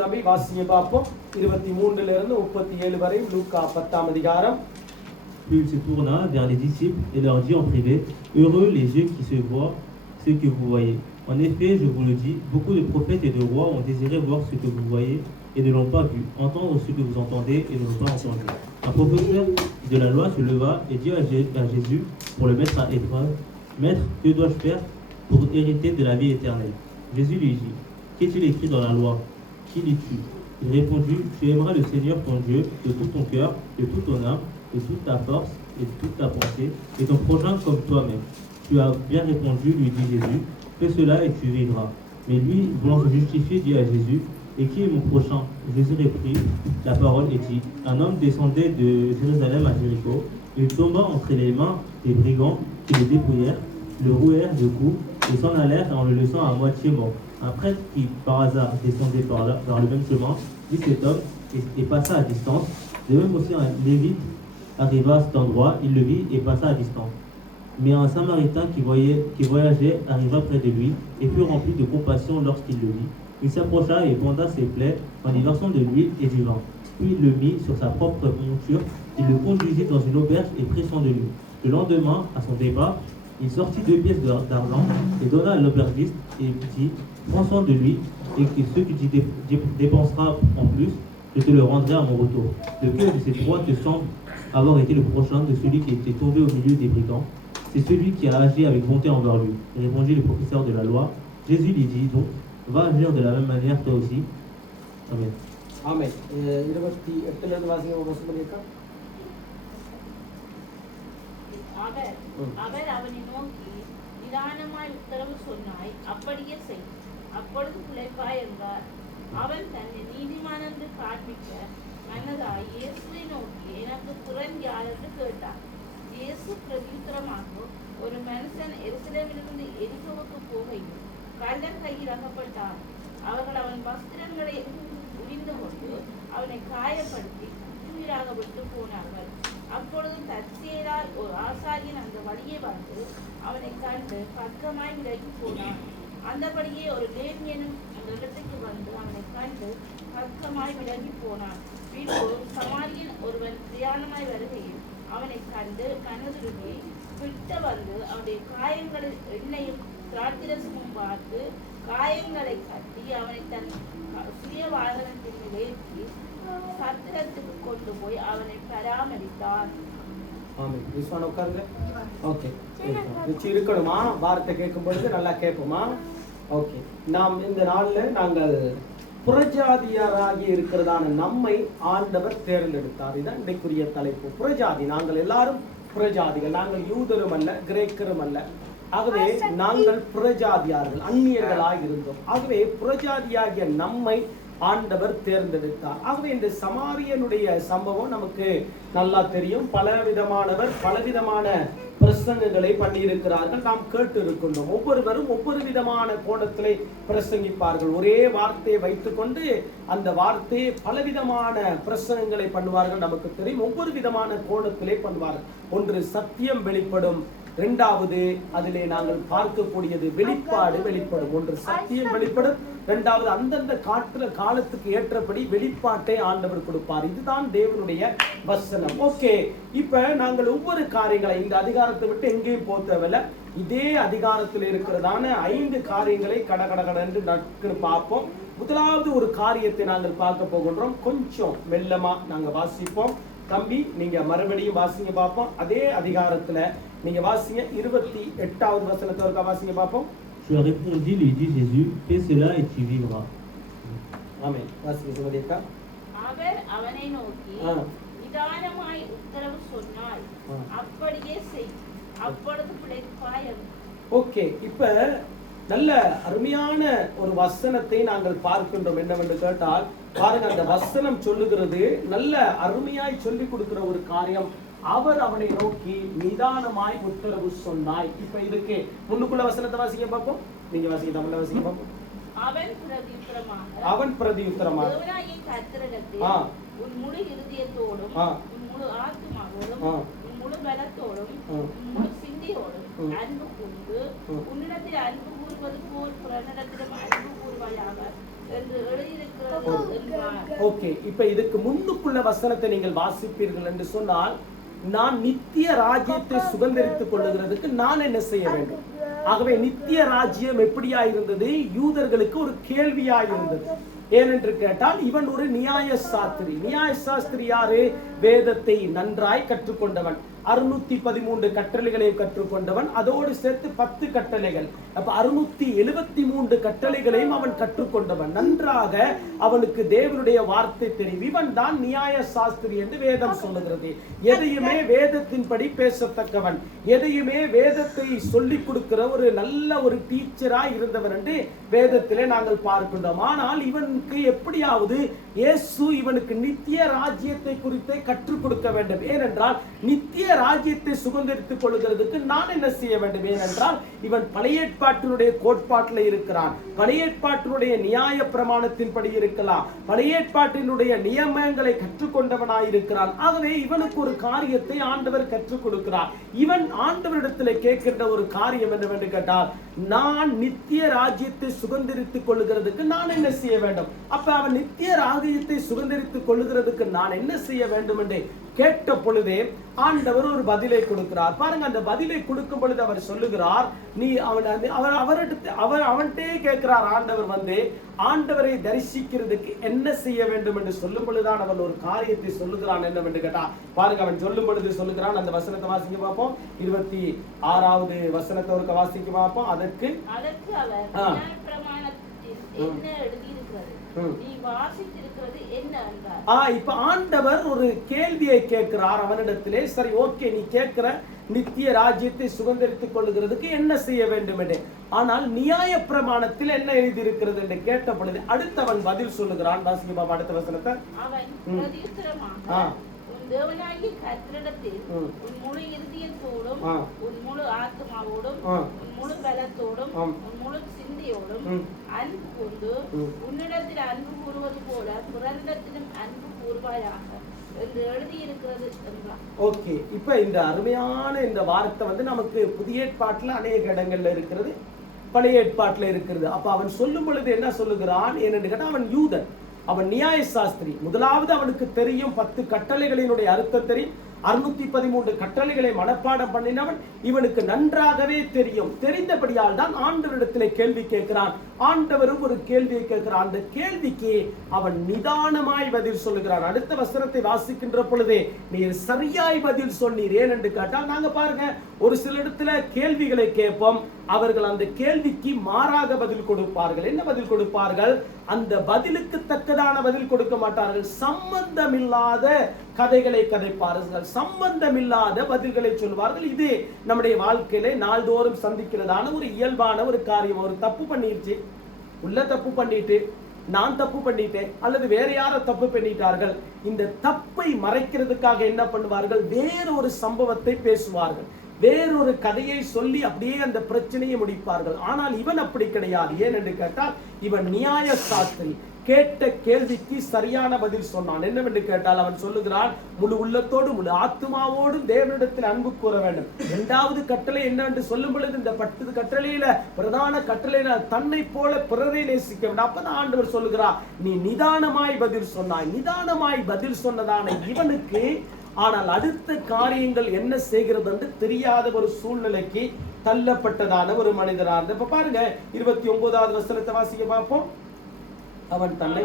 நபி வாசிய பார்ப்போம் 23 இருந்து 37 வரை லூக்கா 10ஆம் அதிகாரம். Puis il se tourna vers les disciples et leur dit en privé: Heureux les yeux qui se voient ce que vous voyez. En effet, je vous le dis, beaucoup de prophètes et de rois ont désiré voir ce que vous voyez et ne l'ont pas vu, entendre ce que vous entendez et ne l'ont pas entendu. Un professeur de la loi se leva et dit à Jésus pour le mettre à épreuve: Maître, que dois-je faire pour hériter de la vie éternelle? Jésus lui dit: Qu'est-il écrit dans la loi? Qui lis-tu? Il répondit: Tu aimeras le Seigneur ton Dieu de tout ton cœur, de toute ton âme, de toute ta force et de toute ta pensée, et ton prochain comme toi-même. Tu as bien répondu, lui dit Jésus, fais cela et tu vivras. Mais lui, voulant se justifier, dit à Jésus: Et qui est mon prochain? Jésus reprit la parole et dit: Un homme descendait de Jérusalem à Jéricho, il tomba entre les mains des brigands qui le dépouillèrent, le rouèrent de coups et s'en allèrent en le laissant à moitié mort. Un prêtre qui, par hasard, descendait par le même chemin, vit cet homme et passa à distance. De même aussi un lévite arriva à cet endroit, il le vit et passa à distance. Mais un samaritain qui voyageait arriva près de lui et fut rempli de compassion lorsqu'il le vit. Il s'approcha et banda ses plaies en y versant de l'huile et du vin. Puis il le mit sur sa propre monture, il le conduisit dans une auberge et prit soin de lui. Le lendemain, à son départ, il sortit 2 pièces d'argent et donna à l'aubergiste et dit: Prends soin de lui, et que ce que tu dépenseras en plus, je te le rendrai à mon retour. Lequel de ces 3 te semble avoir été le prochain de celui qui était tombé au milieu des brigands? C'est celui qui a agi avec bonté envers lui, répondit le professeur de la loi. Jésus lui dit donc: Va agir de la même manière toi aussi. Amen. Amen. 28 இருந்து வாசிங்க வசனம் பண்ணிருக்கா. அவர் அவனை நோக்கி, நிதானமாய் உத்தரவு சொன்னாய், அப்படியே செய், அப்பொழுது பிழைப்பாய் என்றார். அவன் தன்னை நீதிமான் என்று காண்பிக்க மனதாய் இயேசுவை நோக்கி, எனக்கு புறன் யார் என்று கேட்டான். இயேசு பிரதியுத்தரமாக, ஒரு மனுஷன் எருசலேமிலிருந்து எரிகோவுக்கு போகையில் கள்ளன் கையில் அகப்பட்டார். அவர்கள் அவன் வஸ்திரங்களை உரிந்து கொண்டு அவனை காயப்படுத்தி உயிராக விட்டு போனார்கள். அப்பொழுது தற்செயலாய் ஒரு ஆசாரியன் அந்த வழியே வந்து அவனை கண்டு பக்கமாய் விலகி போனான். அந்தபடியே ஒரு லேவியனும் அந்த இடத்துக்கு வந்து அவனை கண்டு பக்கமாய் விலகி போனான். பின்பு சமாரியன் ஒருவன் பிரயாணமாய் வருகையில் அவனை கண்டு கனதுருகி விட்ட வந்து அவனுடைய காயங்களில் எண்ணெயும் திராட்சரசமும் பார்த்து காயங்களை கட்டி அவனை தன் சுய வாகனத்தின் மேல் ஏற்றி சத்திரத்துக்கு கொண்டு போய் அவனை பராமரித்தார். ஆமென். விஸ்வான உட்காருங்க. ஓகே. நிச்சயம் இருக்கணுமா? வார்த்தை கேட்கும் பொழுது நல்லா கேட்போமா? ஓகே. நாம் இந்த நாள்ல நாங்கள் புறஜாதியராகி இருக்கிறதான நம்மை ஆண்டவர் தேர்ந்தெடுத்தார். இதான் இன்றைக்குரிய தலைப்பு. புறஜாதி. நாங்கள் எல்லாரும் புறஜாதிகள். நாங்கள் யூதரும் அல்ல, கிரேக்கரும் அல்ல. ஆகவே நாங்கள் புறஜாதியார்கள், அந்நியர்களாக இருந்தோம். ஆகவே புறஜாதியாகிய நம்மை ஆண்டவர் தேர்ந்தெடுத்தார். ஆகவே இந்த சமாரியனுடைய சம்பவம் நமக்கு நல்லா தெரியும். பலவிதமான பிரசங்கங்களை பண்ணியிருக்கிறார்கள், நாம் கேட்டு இருக்கின்றோம். ஒவ்வொருவரும் ஒவ்வொரு விதமான கோணத்திலே பிரசங்கிப்பார்கள். ஒரே வார்த்தையை வைத்துக்கொண்டு அந்த வார்த்தையை பலவிதமான பிரசங்கங்களை பண்ணுவார்கள். நமக்கு தெரியும், ஒவ்வொரு விதமான கோணத்திலே பண்ணுவார்கள். ஒன்று சத்தியம் வெளிப்படும், இரண்டாவது அதிலே நாங்கள் பார்க்கக்கூடியது வெளிப்படும். ஒன்று சத்தியம் வெளிப்படும், இரண்டாவது அந்தந்த காலத்துக்கு ஏற்றபடி வெளிப்பாட்டை ஆண்டவர் கொடுப்பார். இதுதான் தேவனுடைய வசனம். ஓகே, இப்ப நாங்கள் ஒவ்வொரு காரியங்களை இந்த அதிகாரத்தை விட்டு எங்கேயும் போத்தவில்லை. இதே அதிகாரத்தில் இருக்கிறதான 5 காரியங்களை கடகடகடன்று நட்கு பார்ப்போம். முதலாவது ஒரு காரியத்தை நாங்கள் பார்க்க போகின்றோம். கொஞ்சம் மெல்லமா நாங்க வாசிப்போம். தம்பி, நீங்க மறுபடியும் வாசிங்க பார்ப்போம். அதே அதிகாரத்துல நீங்க வாசிங்க 28வது வசனத்தை ஒருக்கா வாசிங்க பார்ப்போம். Tu as répondu, lui dit Jésus, fais cela et tu vivras. ஆமென். வாசிங்க சொல்லிருக்கா. அவர் அவனை நோக்கி, நிதானமாய் உத்தரவு சொன்னாய், அப்படியே செய், அப்பொழுது பிழைப்பாய் என்றார். ஓகே, இப்ப நல்ல அருமையான ஒரு வசனத்தை நாங்கள் பார்க்கின்றோம். என்னவென்று கேட்டால் பாருங்க, அந்த வசனம் சொல்லுகிறது, நல்ல அருமையாய் சொல்லி கொடுக்கிற ஒரு காரியம். அவர் அவனை நோக்கி நிதானமாய் உத்தரவு சொன்னாய். இப்ப இதுக்கு முன்னுக்குள்ள வசனத்தை வாசிக்க பார்ப்போம். நீங்க வாசிக்க, தமிழ்ல வாசிக்க பார்ப்போம். அவன் பிரதியுத்தரமாக, தேவனாகிய கர்த்தரிடத்தில் உன் முழு இருதயத்தோடும், உன் முழு ஆத்துமாவோடும், உன் முழு பலத்தோடும், உன் முழு சிந்தையோடும் அன்பு கூர்ந்து, உன்னிடத்தில் அன்பு கூறுவது போல் புறனிடத்திலும் அன்பு கூறுவாயாக. என்று எழுதியிருக்கிறது என்றார். ஓகே, இப்ப இதுக்கு முன்னுக்குள்ள வசனத்தை நீங்கள் வாசிப்பீர்கள் என்று சொன்னால், நான் நித்திய ராஜ்யத்தை சுதந்திரித்துக் கொள்ளுகிறதுக்கு நான் என்ன செய்ய வேண்டும்? ஆகவே நித்திய ராஜ்யம் எப்படியா இருந்தது? யூதர்களுக்கு ஒரு கேள்வியா இருந்தது. ஏனென்று கேட்டால், இவன் ஒரு நியாய சாஸ்திரி. நியாய சாஸ்திரி யாரு? வேதத்தை நன்றாய் கற்றுக்கொண்டவன், 613 கட்டளைகளையும் கற்றுக்கொண்டவன், அதோடு சேர்த்து 10 கட்டளைகள், அப்ப 673 கட்டளைகளையும் அவன் கற்றுக்கொண்டவன். நன்றாக அவனுக்கு தேவனுடைய வார்த்தை தெரியும். இவன் தான் நியாய சாஸ்திரி என்று வேதம் சொல்லுகிறது. எதையுமே வேதத்தின்படி பேசத்தக்கவன், எதையுமே வேதத்தை சொல்லிக் கொடுக்கிற ஒரு நல்ல ஒரு டீச்சராய் இருந்தவன் என்று வேதத்திலே நாங்கள் பார்க்கின்றோம். ஆனால் இவனுக்கு எப்படியாவது இயேசு இவனுக்கு நித்திய ராஜ்யத்தை குறித்து கற்றுக் கொடுக்க வேண்டும். ஏனென்றால் நித்திய ராஜ்யத்தை சுதந்திரித்துக் கொள்கிறதுக்கு நான் என்ன செய்ய வேண்டும்? ஏனென்றால் இவன் பழைய ஏற்பாட்டினுடைய கோட்பாட்டில் இருக்கிறான், பழைய ஏற்பாட்டினுடைய நியாய பிரமாணத்தின்படி இருக்கலாம், பழைய ஏற்பாட்டினுடைய நியமங்களை கற்றுக்கொண்டவனாய் இருக்கிறான். ஆகவே இவனுக்கு ஒரு காரியத்தை ஆண்டவர் கற்றுக் கொடுக்கிறார். இவன் ஆண்டவரிடத்தில் கேட்கின்ற ஒரு காரியம் என்னவென்று கேட்டால், நான் நித்திய ராஜ்யத்தை சுதந்திரித்துக் கொள்ளுகிறதுக்கு நான் என்ன செய்ய வேண்டும்? அப்ப அவன் நித்திய ராஜ்யத்தை சுதந்திரித்துக் கொள்ளுகிறதுக்கு நான் என்ன செய்ய வேண்டும் என்று கேட்ட பொழுதே ஆண்டவர் ஒரு பதிலை கொடுக்கிறார். பாருங்க, அந்த பதிலை கொடுக்கும் பொழுது அவர் சொல்லுகிறார், நீ அவன்கிட்டே கேட்கிறார். ஆண்டவர் ஆண்டவரை தரிசிக்கிறதுக்கு என்ன செய்ய வேண்டும் என்று சொல்லும் பொழுதுதான் அவன் ஒரு காரியத்தை சொல்லுகிறான். என்னவென்று கேட்டா, பாருங்க, அவன் சொல்லும் பொழுது சொல்லுகிறான். அந்த வசனத்தை வாசிக்க பார்ப்போம். 26வது வசனத்தை ஒரு வாசிக்க பார்ப்போம். அதற்கு அவர் என்ன எழுதியிருக்கிறது, நீ வாசித்திருக்கிறது என்ன என்றார். இப்ப ஆண்டவர் ஒரு கேள்வியை கேட்கிறார் அவனிடத்திலே. சரி, ஓகே, நீ கேட்கிற நித்திய ராஜ்யத்தை சுதந்திரித்துக் கொள்ளுகிறதுக்கு என்ன செய்ய வேண்டும் என்று. ஆனால் நியாய பிரமாணத்தில் என்ன எழுதியிருக்கிறது என்று கேட்ட பொழுது அடுத்தவன் பதில் சொல்லுகிறான். வாசிக்க பாப்பா அடுத்த வசனத்தை. அவன் பிரதியுத்தரமாக, உன் தேவனாகிய கர்த்தரிடத்தில் உன் முழு இருதயத்தோடும், உன் முழு ஆத்மாவோடும், உன் முழு பலத்தோடும், உன் முழு சிந்தையோடும் அன்பு கூர்ந்து, உன்னிடத்தில் அன்பு கூறுவது போல பிறரிடத்திலும் அன்பு கூறுவாயாக என்று எழுதியிருக்கிறது என்றார். ஓகே, இப்ப இந்த அருமையான இந்த வார்த்தை நமக்கு புதிய ஏற்பாட்டுல அநேக இடங்கள்ல இருக்கிறது, பழைய ஏற்பாட்டுல இருக்கிறது. அப்ப அவன் சொல்லும் பொழுது என்ன சொல்லுகிறான்? ஏனென்று கேட்டா, அவன் யூதன், அவன் நியாய சாஸ்திரி. முதலாவது அவனுக்கு தெரியும் 10 கட்டளைகளினுடைய அர்த்தம் தெரியும். 613 கட்டளைகளை மனப்பாடம் பண்ணினவன். இவனுக்கு நன்றாகவே தெரியும். தெரிந்தபடியால் தான் ஆண்டவரிடத்திலே கேள்வி கேட்கிறான். ஆண்டவரும் ஒரு கேள்வியை கேட்கிறான். அந்த கேள்விக்கு அவன் நிதானமாய் பதில் சொல்லுகிறான். அடுத்த வசனத்தை வாசிக்கின்ற பொழுதே, நீர் சரியாய் பதில் சொன்னீர். ஏனென்று கேட்டால், நாங்க பாருங்க, ஒரு சில இடத்துல கேள்விகளை கேட்போம், அவர்கள் அந்த கேள்விக்கு மாறாக பதில் கொடுப்பார்கள். என்ன பதில் கொடுப்பார்கள்? அந்த பதிலுக்கு தக்கதான பதில் கொடுக்க மாட்டார்கள். சம்பந்தமில்லாத கதைகளை கதைப்பார்கள், சம்பந்தமில்லாத பதில்களை சொல்வார்கள். இது நம்முடைய வாழ்க்கையில நாள்தோறும் சந்திக்கிறதான ஒரு இயல்பான ஒரு காரியம். ஒரு தப்பு பண்ணிருச்சு, உள்ள தப்பு பண்ணிட்டு, நான் தப்பு பண்ணிட்டேன் அல்லது வேற யாரோ தப்பு பண்ணிட்டார்கள். இந்த தப்பை மறைக்கிறதுக்காக என்ன பண்ணுவார்கள்? வேறொரு சம்பவத்தை பேசுவார்கள், வேறொரு கதையை சொல்லி அப்படியே அந்த பிரச்சனையை முடிப்பார்கள். ஆனால் இவன் அப்படி கிடையாது. ஏனென்று கேட்டால், இவன் நியாய சாஸ்திரி. கேட்ட கேள்விக்கு சரியான பதில் சொன்னான். என்னவென்று கேட்டால், அவன் சொல்லுகிறான், முழு உள்ளத்தோடு முழு ஆத்மாவோடும் தேவனிடத்தில் அன்பு கூற வேண்டும். 2வது கட்டளை என்னவென்று சொல்லும் பொழுது, இந்த 10 கட்டளையில பிரதான கட்டளையில தன்னை போல பிறரை நேசிக்க வேண்டும். அப்பதான் ஆண்டவர் சொல்லுகிறார், நீ நிதானமாய் பதில் சொன்னாய். நிதானமாய் பதில் சொன்னதான இவனுக்கு ஆனால் அடுத்த காரியங்கள் என்ன செய்கிறது என்று தெரியாத ஒரு சூழ்நிலைக்கு தள்ளப்பட்டதான ஒரு மனிதராக. இப்ப பாருங்க, 29வது வசனத்தை வாசிக்க பார்ப்போம். அவன் தன்னை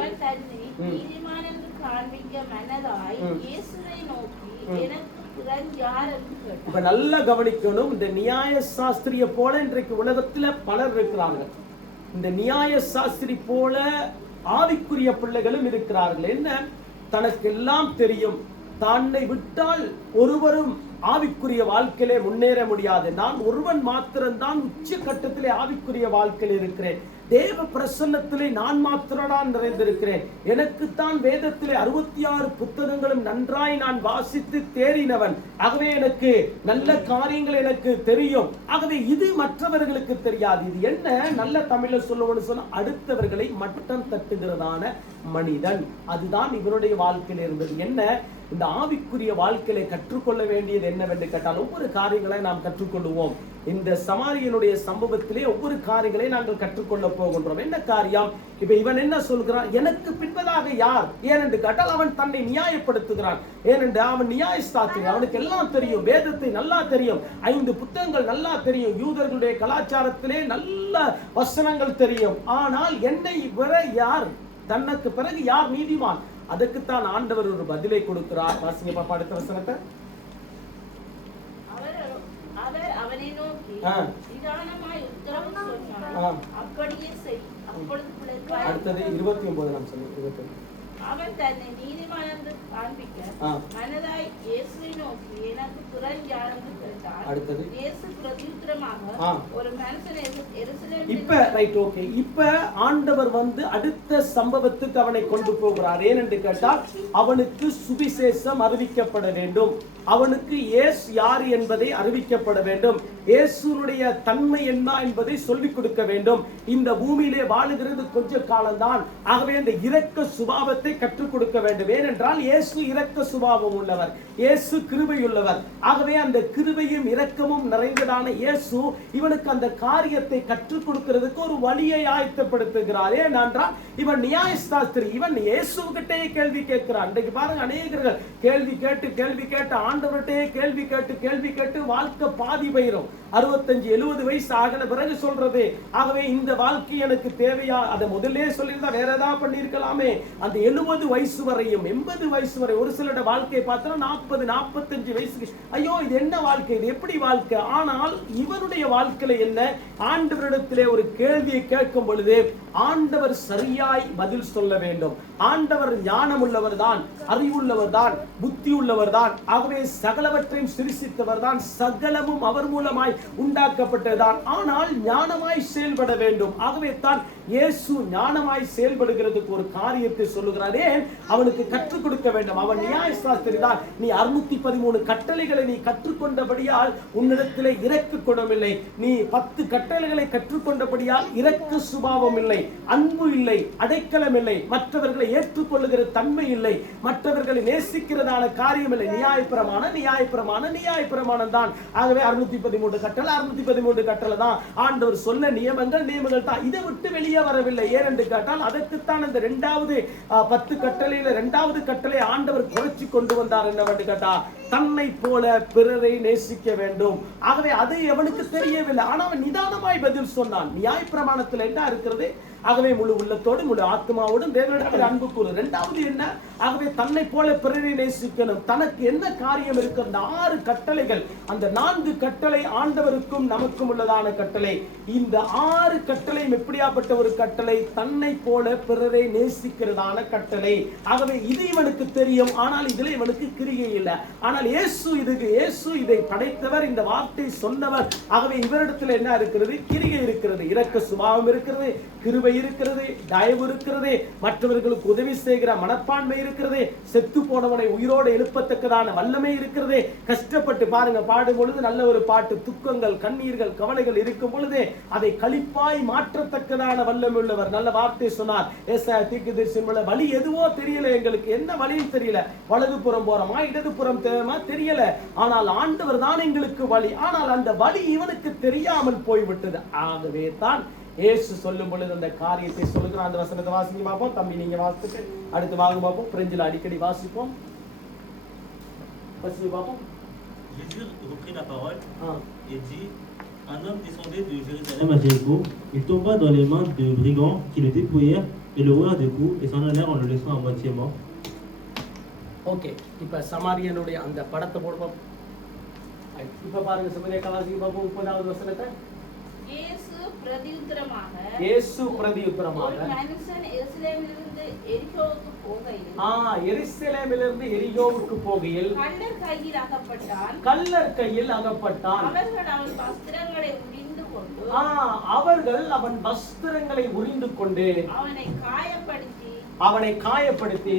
நீதிமான் என்று காண்பிக்க மனதாய் இயேசுவை நோக்கி, எனக்கு பிறன் யார் என்று கேட்டான். இப்ப நல்லா கவனிக்கணும். இந்த நியாய சாஸ்திரிய போல இன்றைக்கு உலகத்துல பலர் இருக்கிறாங்க. இந்த நியாய சாஸ்திரி போல ஆவிக்குரிய பிள்ளைகளும் இருக்கிறார்கள். என்ன, தனக்கு எல்லாம் தெரியும், தன்னை விட்டால் ஒருவரும் ஆவிக்குரிய வாழ்க்கையிலே முன்னேற முடியாது, நான் ஒருவன் மாத்திரம்தான் உச்ச கட்டத்திலே ஆவிக்குரிய வாழ்க்கையில் இருக்கிறேன், தேவ பிரசன்னத்திலே நான் மாத்திரம்தான் நிறைந்திருக்கிறேன், எனக்குத்தான் வேதத்திலே 66 புத்தகங்களும் நன்றாய் நான் வாசித்து தேறினவன், ஆகவே எனக்கு நல்ல காரியங்கள் எனக்கு தெரியும், ஆகவே இது மற்றவர்களுக்கு தெரியாது. இது என்ன நல்ல தமிழ்ல சொல்லுவோம்னு சொன்னா, அடுத்தவர்களை மட்டம் தட்டுகிறதான மனிதன். அதுதான் இவனுடைய வாழ்க்கையில் இருந்தது. என்ன, இந்த ஆவிக்குரிய வாழ்க்கையில கற்றுக்கொள்ள வேண்டியது என்னவென்று கேட்டால், ஒவ்வொரு காரியங்களை நாம் கற்றுக்கொள்வோம். இந்த சமாரியனுடைய சம்பவத்திலே ஒவ்வொரு காரியங்களை நாங்கள் கற்றுக்கொள்ள போகின்றோம். என்ன காரியம்? இப்ப இவன் என்ன சொல்கிறான்? எனக்கு பின்பதாக யார்? ஏனென்று கேட்டால் அவன் தன்னை நியாயப்படுத்துகிறான். ஏனென்று அவன் நியாயஸ்தாத்திரி, அவனுக்கு எல்லாம் தெரியும், வேதத்தை நல்லா தெரியும், 5 புத்தகங்கள் நல்லா தெரியும், யூதர்களுடைய கலாச்சாரத்திலே நல்ல வசனங்கள் தெரியும். ஆனால் என்னை விட யார், தனக்கு பிறகு யார் நீதிமான்? அதுக்குத்தான் ஆண்டவர் ஒரு பதிலை கொடுக்கிறார். வாசிங்க பாப்பா அடுத்த வசனத்தை. அவர் அவனை நோக்கி நிதானமாய் உத்தரவு சொன்னார், அப்படியே செய், அப்பொழுது பிழைப்பாய். அடுத்தது 29 நாம் சொல்லுவோம். 29 அவன் தன்னை நீதிமான் என்று காண்பிக்க மனதாய் இயேசுவை நோக்கி, எனக்கு புறம் யார் என்று கேட்டார். அடுத்தது இயேசு பிரதியுத்தரமாக, ஒரு மனுஷன் எருசலேமில். இப்ப ரைட், ஓகே. இப்ப ஆண்டவர் அடுத்த சம்பவத்துக்கு அவனை கொண்டு போகிறார். ஏனென்று கேட்டால் அவனுக்கு சுவிசேஷம் அறிவிக்கப்பட வேண்டும், அவனுக்கு இயேசு யார் என்பதை அறிவிக்கப்பட வேண்டும், இயேசுனுடைய தன்மை என்ன என்பதை சொல்லிக் கொடுக்க வேண்டும். இந்த பூமியிலே வாழுகிறது கொஞ்ச காலம்தான், ஆகவே இந்த இரக்க சுபாவத்தை கற்றுக் கொடுக்க வேண்டும். ஏனென்றால் இயேசு இரக்க சுபாவம் உள்ளவர், இயேசு கிருபை உள்ளவர். ஆகவே அந்த கிருபையும் இரக்கமும் நிறைந்ததான இயேசு இவனுக்கு அந்த காரியத்தை கற்றுக் கொடுக்கிறதுக்கு ஒரு வழியை ஆயத்தப்படுத்துகிறார். ஏனென்றால் இவன் நியாயசாஸ்திரி, இவன் இயேசுகிட்டே கேள்வி கேட்கிறான். இன்றைக்கு பாருங்க, அநேகர்கள் கேள்வி கேட்டு ஆண்டவர்கிட்டே கேள்வி கேட்டு வாழ்க்கை பாதி போயிரும். 65-70 வயசு ஆகின பிறகு சொல்றது, ஆகவே இந்த வாழ்க்கை எனக்கு தேவையா? அதை முதல்ல சொல்லியிருந்தா வேற ஏதாவது பண்ணியிருக்கலாமே. அந்த 70 வயசு வரையும் 80 வயசு வரை ஒரு சிலருடைய வாழ்க்கையை பார்த்தா 40-45 வயசுக்கு ஐயோ இது என்ன வாழ்க்கை, இது எப்படி வாழ்க்கை? ஆனால் இவருடைய வாழ்க்கையில என்ன? ஆண்டவரிடத்திலே ஒரு கேள்வியை கேட்கும் பொழுது ஆண்டவர் சரியாய் பதில் சொல்ல வேண்டும். ஆண்டவர் ஞானம் உள்ளவர் தான், அறிவுள்ளவர் தான், புத்தி உள்ளவர் தான். ஆகவே சகலவற்றையும் சிருஷ்டித்தவர் தான், சகலமும் அவர் மூலமாய் உண்டாக்கப்பட்டதுதான். ஆனால் ஞானமாய் செயல்பட வேண்டும். ஆகவே தான் இயேசு ஞானமாய் செயல்படுகிறதுக்கு ஒரு காரியத்தை சொல்லுகிறாரே, அவனுக்கு கற்றுக் கொடுக்க வேண்டும். அவன் நியாயசாஸ்திரி தான். நீ 613 கட்டளைகளை நீ கற்றுக்கொண்டபடியால் உன்னிடத்திலே இரக்க குணமில்லை. நீ 10 கட்டளைகளை கற்றுக்கொண்டபடியால் இரக்க சுபாவம் இல்லை, அன்பு இல்லை, அடைக்கலம் இல்லை, மற்றவர்களை ஏற்றுக்கொள்ளுகிற தன்மை இல்லை, மற்றவர்களை நேசிக்கிறதான காரியம் இல்லை. நியாயப்பிரமாணம் தான். ஆகவே 613 கட்டளை தான். ஆண்டவர் சொன்ன நியமங்கள் தான். இதை விட்டு வெளியே வரவில்லை. ஏனென்று கேட்டால் அதற்குத்தான் இந்த 2வது 10 கட்டளையில 2வது கட்டளை ஆண்டவர் குறைச்சி கொண்டு வந்தார். என்னவென்று கேட்டா, தன்னை போல பிறரை நேசிக்க வேண்டும். ஆகவே அது எவனுக்கு தெரியவில்லை. ஆனால் அவன் நிதானமாய் பதில் சொன்னான். நியாயப்பிரமாணத்தில் என்ன இருக்கிறது? ஆகவே முழு உள்ளத்தோடு முழு ஆத்மாவோடும் தேவனிடத்தில் அன்பு கூறு. 2வது என்ன? ஆகவே தன்னை போல பிறரை நேசிக்கணும். தனக்கு என்ன காரியம் இருக்கு? அந்த 6 கட்டளைகள், அந்த 4 கட்டளை ஆண்டவருக்கும் நமக்கும் உள்ளதான கட்டளை. இந்த 6 கட்டளையும் எப்படியாப்பட்ட ஒரு கட்டளை? தன்னை போல பிறரை நேசிக்கிறதான கட்டளை. ஆகவே இது இவனுக்கு தெரியும், ஆனால் இதுல இவனுக்கு கிரியை இல்லை. ஆனால் இயேசு இதை படைத்தவர், இந்த வார்த்தை சொன்னவர். ஆகவே இவரிடத்தில் என்ன இருக்கிறது? கிரியை இருக்கிறது, இரக்க சுபாவம் இருக்கிறது, கிருபை இருக்கிறது, தயவு இருக்கிறது, மற்றவர்களுக்கு உதவி செய்கிற மனப்பான்மை இருக்கிறது, செத்து போனவனை உயிரோடு எழுப்பத்தக்கதான வல்லமை இருக்கிறது. கஷ்டப்பட்டு பாருங்க, பாடும் பொழுது நல்ல ஒரு பாட்டு, துக்கங்கள், கண்ணீர்கள், கவலைகள் இருக்கும் பொழுது அதை களிப்பாய் மாற்றத்தக்கதான வல்லமை உள்ளவர். நல்ல வார்த்தை சொன்னார் ஏசாயா தீர்க்கதரிசியின் வழி எதுவோ தெரியல, எங்களுக்கு என்ன வழியும் தெரியல, வலது புறம் போறோமா இடது புறம் தேவமா தெரியல, ஆனால் ஆண்டவர் தான் எங்களுக்கு வழி. ஆனால் அந்த வழி இவனுக்கு தெரியாமல் போய்விட்டது. ஆகவே தான் இயேசு சொல்லும் பொழுது அந்த காரியத்தை சொல்லுகிறார். அந்த வசனத்தை வாசிங்க பார்ப்போம். தம்பி நீங்க வாசித்து அடுத்து வாங்க பார்ப்போம். பிரெஞ்சில் அடிக்கடி வாசிப்போம். வாசிங்க பார்ப்போம். Jésus reprit la parole et dit, un homme descendait de Jérusalem à Jéricho, il tomba dans les mains de brigands qui le dépouillèrent et le roulèrent des coups et s'en allèrent en le laissant à moitié mort. Okay, இப்ப சமாரியனுடைய அந்த படத்தை போடுவோம். இப்ப பாருங்க, சமாரிய கலாசிங்க பார்ப்போம். 30வது வசனத்தை. இயேசு பிரதியுத்தரமாக மனுஷன் எருசலேமிலிருந்து எரிகோவுக்கு போகையில் கள்ளர் கையில் அகப்பட்டான். அவர்கள் அவன் வஸ்திரங்களை உரிந்து கொண்டு அவனை காயப்படுத்தி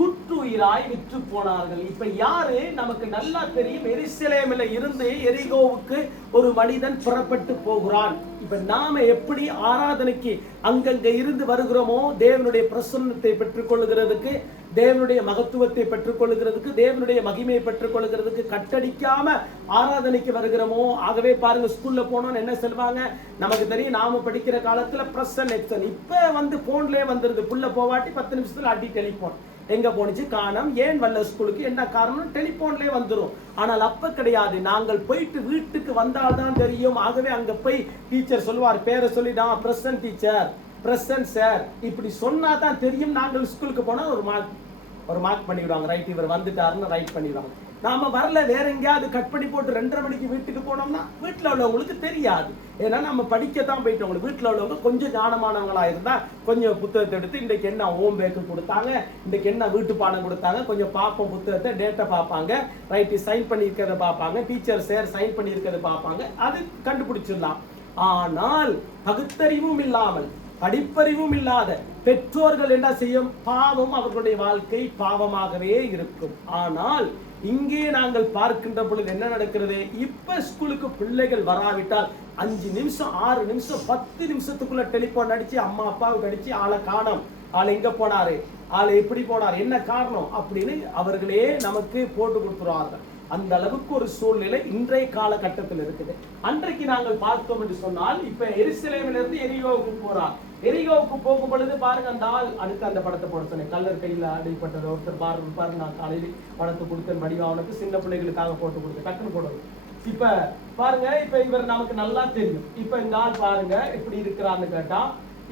குற்று நெட்டுயிராய் விற்று போனார்கள். இப்ப யாரு நமக்கு நல்லா தெரியும், எருசலேமில் இருந்து எரிகோவுக்கு ஒரு மனிதன் புறப்பட்டு போகிறான். இப்ப நாம எப்படி ஆராதனைக்கு அங்கங்க இருந்து வருகிறோமோ, தேவனுடைய பிரசன்னத்தை பெற்றுக் கொள்ளுகிறதுக்கு, தேவனுடைய மகத்துவத்தை பெற்றுக் கொள்ளுகிறதுக்கு, தேவனுடைய மகிமையை பெற்றுக் கொள்ளுகிறதுக்கு கட்டடிக்காம ஆராதனைக்கு வருகிறோமோ. ஆகவே பாருங்க, ஸ்கூல்ல போனோம்னு என்ன சொல்லுவாங்க, நமக்கு தெரியும், நாம படிக்கிற காலத்துல பிரசன் எக்ஸன். இப்ப வந்து போன்லயே வந்துருது, புள்ள போவாட்டி 10 நிமிஷத்துல அடி டெலிபோன், எங்க போனிச்சு காணோம், ஏன் வரல ஸ்கூலுக்கு, என்ன காரணம், டெலிபோன்லயே வந்துரும். ஆனால் அப்ப கிடையாது, நாங்கள் போயிட்டு வீட்டுக்கு வந்தால்தான் தெரியும். ஆகவே அங்க போய் டீச்சர் சொல்லுவார், பேரை சொல்லிதான் பிரசன்ட் டீச்சர், பிரசன்ட் சார், இப்படி சொன்னா தான் தெரியும். நாங்கள் ஸ்கூலுக்கு போனா ஒரு மார்க் பண்ணிவிடுவாங்க, ரைட் இவர் வந்துட்டாருன்னு ரைட் பண்ணிடுவாங்க. நாம வரல, வேற எங்கேயாவது கட் பண்ணி போட்டு 2:30 மணிக்கு வீட்டுக்கு போனோம்னா வீட்டுல உள்ளவங்களுக்கு தெரியாது. ஏன்னா நம்ம படிக்கத்தான் போயிட்டோம். வீட்டுல உள்ளவங்க கொஞ்சம் ஞானமானவங்களா இருந்தா கொஞ்சம் புத்தகத்தை எடுத்து இன்றைக்கு என்ன ஹோம் ஒர்க் கொடுத்தாங்க, இன்றைக்கு என்ன வீட்டு பாடம் கொடுத்தாங்க, கொஞ்சம் பார்ப்போம், புத்தகத்தை டேட்டா பார்ப்பாங்க, ரைட்டு சைன் பண்ணியிருக்கிறத பார்ப்பாங்க, டீச்சர் சார் சைன் பண்ணியிருக்கிறத பார்ப்பாங்க, அது கண்டுபிடிச்சிடலாம். ஆனால் பகுத்தறிவும் இல்லாமல் படிப்பறிவும் இல்லாத பெற்றோர்கள் என்ன செய்யும், பாவம், அவர்களுடைய வாழ்க்கை பாவமாகவே இருக்கும். ஆனால் இங்கே நாங்கள் பார்க்கின்ற பொழுது என்ன நடக்கிறது, இப்ப ஸ்கூலுக்கு பிள்ளைகள் வராவிட்டால் 5 நிமிஷம் 6 நிமிஷம் 10 நிமிஷத்துக்குள்ள டெலிபோன் அடிச்சு அம்மா அப்பாவுக்கு அடிச்சு ஆளை காணோம், ஆள் எங்க போனாரு, ஆள் எப்படி போனார், என்ன காரணம் அப்படின்னு அவர்களே நமக்கு போட்டு கொடுத்துருவார்கள். அந்த அளவுக்கு ஒரு சூழ்நிலை இன்றைய காலகட்டத்தில் இருக்குது. அன்றைக்கு நாங்கள் பார்த்தோம் என்று சொன்னால், இப்ப எருசலேமிலிருந்து எரிகோவுக்கு போறார். எரிகோவுக்கு போகும் பொழுது பாருங்க, அந்த ஆள் அடுத்து அந்த படத்தை போட சொன்னேன், கல்லர் கையில் அடிப்பட்டது ஒருத்தர் பாருங்க, நான் காலையில் படத்தை கொடுத்தேன், வடிவாவனுக்கு சின்ன பிள்ளைகளுக்காக போட்டு கொடுத்தேன், டக்குன்னு போடுவது. இப்ப பாருங்க, இப்ப இவர் நமக்கு நல்லா தெரியும். இப்ப இந்த ஆள் பாருங்க எப்படி இருக்கிறான்னு கேட்டா,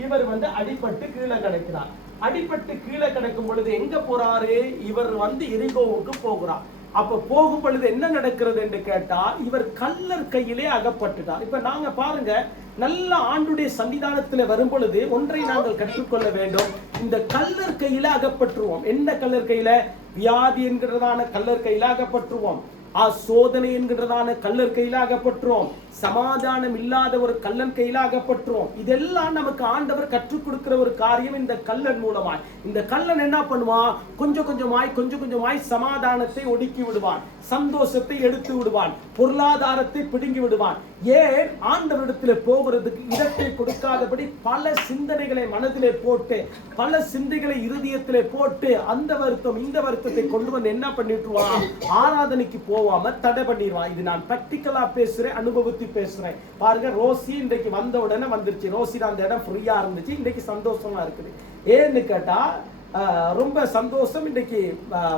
இவர் வந்து அடிபட்டு கீழே கிடக்கிறார். அடிபட்டு கீழே கிடக்கும் பொழுது எங்க போறாரு, இவர் வந்து எரிகோவுக்கு போகிறார். அப்ப போகும் பொழுது என்ன நடக்கிறது என்று கேட்டா, இவர் கல்லர் கையிலே அகப்பட்டுட்டார். இப்ப நாங்க பாருங்க, நல்ல ஆண்டுடைய சன்னிதானத்துல வரும் பொழுது ஒன்றை நாங்கள் கற்றுக்கொள்ள வேண்டும், இந்த கல்லர் கையில அகப்பட்டுருவோம். என்ன கல்லர் கையில, வியாதி என்கிறதான கல்லர் கையில அகப்பட்டுருவோம், சோதனை என்கிறதான கல்லர் கையில அகப்பட்டுருவோம், சமாதானம் இல்லாத ஒரு கல்லன் கையில அகப்பட்டுருவோம். இதெல்லாம் நமக்கு ஆண்டவர் கற்றுக் கொடுக்கிற ஒரு காரியம். இந்த கல்லன் மூலமாய் இந்த கல்லன் என்ன பண்ணுவான், கொஞ்சம் கொஞ்சமாய் சமாதானத்தை ஒடுக்கி விடுவான், சந்தோஷத்தை எடுத்து விடுவான், பொருளாதாரத்தை பிடுங்கி விடுவான். ஏன், ஆண்டவரிடத்தில் போகிறதுக்கு இடத்தை கொடுக்காதபடி பல சிந்தனைகளை மனதிலே போட்டு, பல சிந்தைகளை இருதயத்திலே போட்டு, அந்த வருத்தம் இந்த வருத்தத்தை கொண்டு வந்து என்ன பண்ணிட்டுருவான், ஆராதனைக்கு போவாம தடை பண்ணிடுவான். இது நான் பிராக்டிக்கலா பேசுறேன், அனுபவத்தை பேசுறேன். பாருங்க, ரோசி இன்றைக்கு வந்த உடனே வந்துருச்சு, ரோசி அந்த இடம் ஃப்ரீயா இருந்துச்சு, இன்றைக்கு சந்தோஷமா இருக்குது. ஏன்னு கேட்டா, ரொம்ப சந்தோஷம். இன்றைக்கு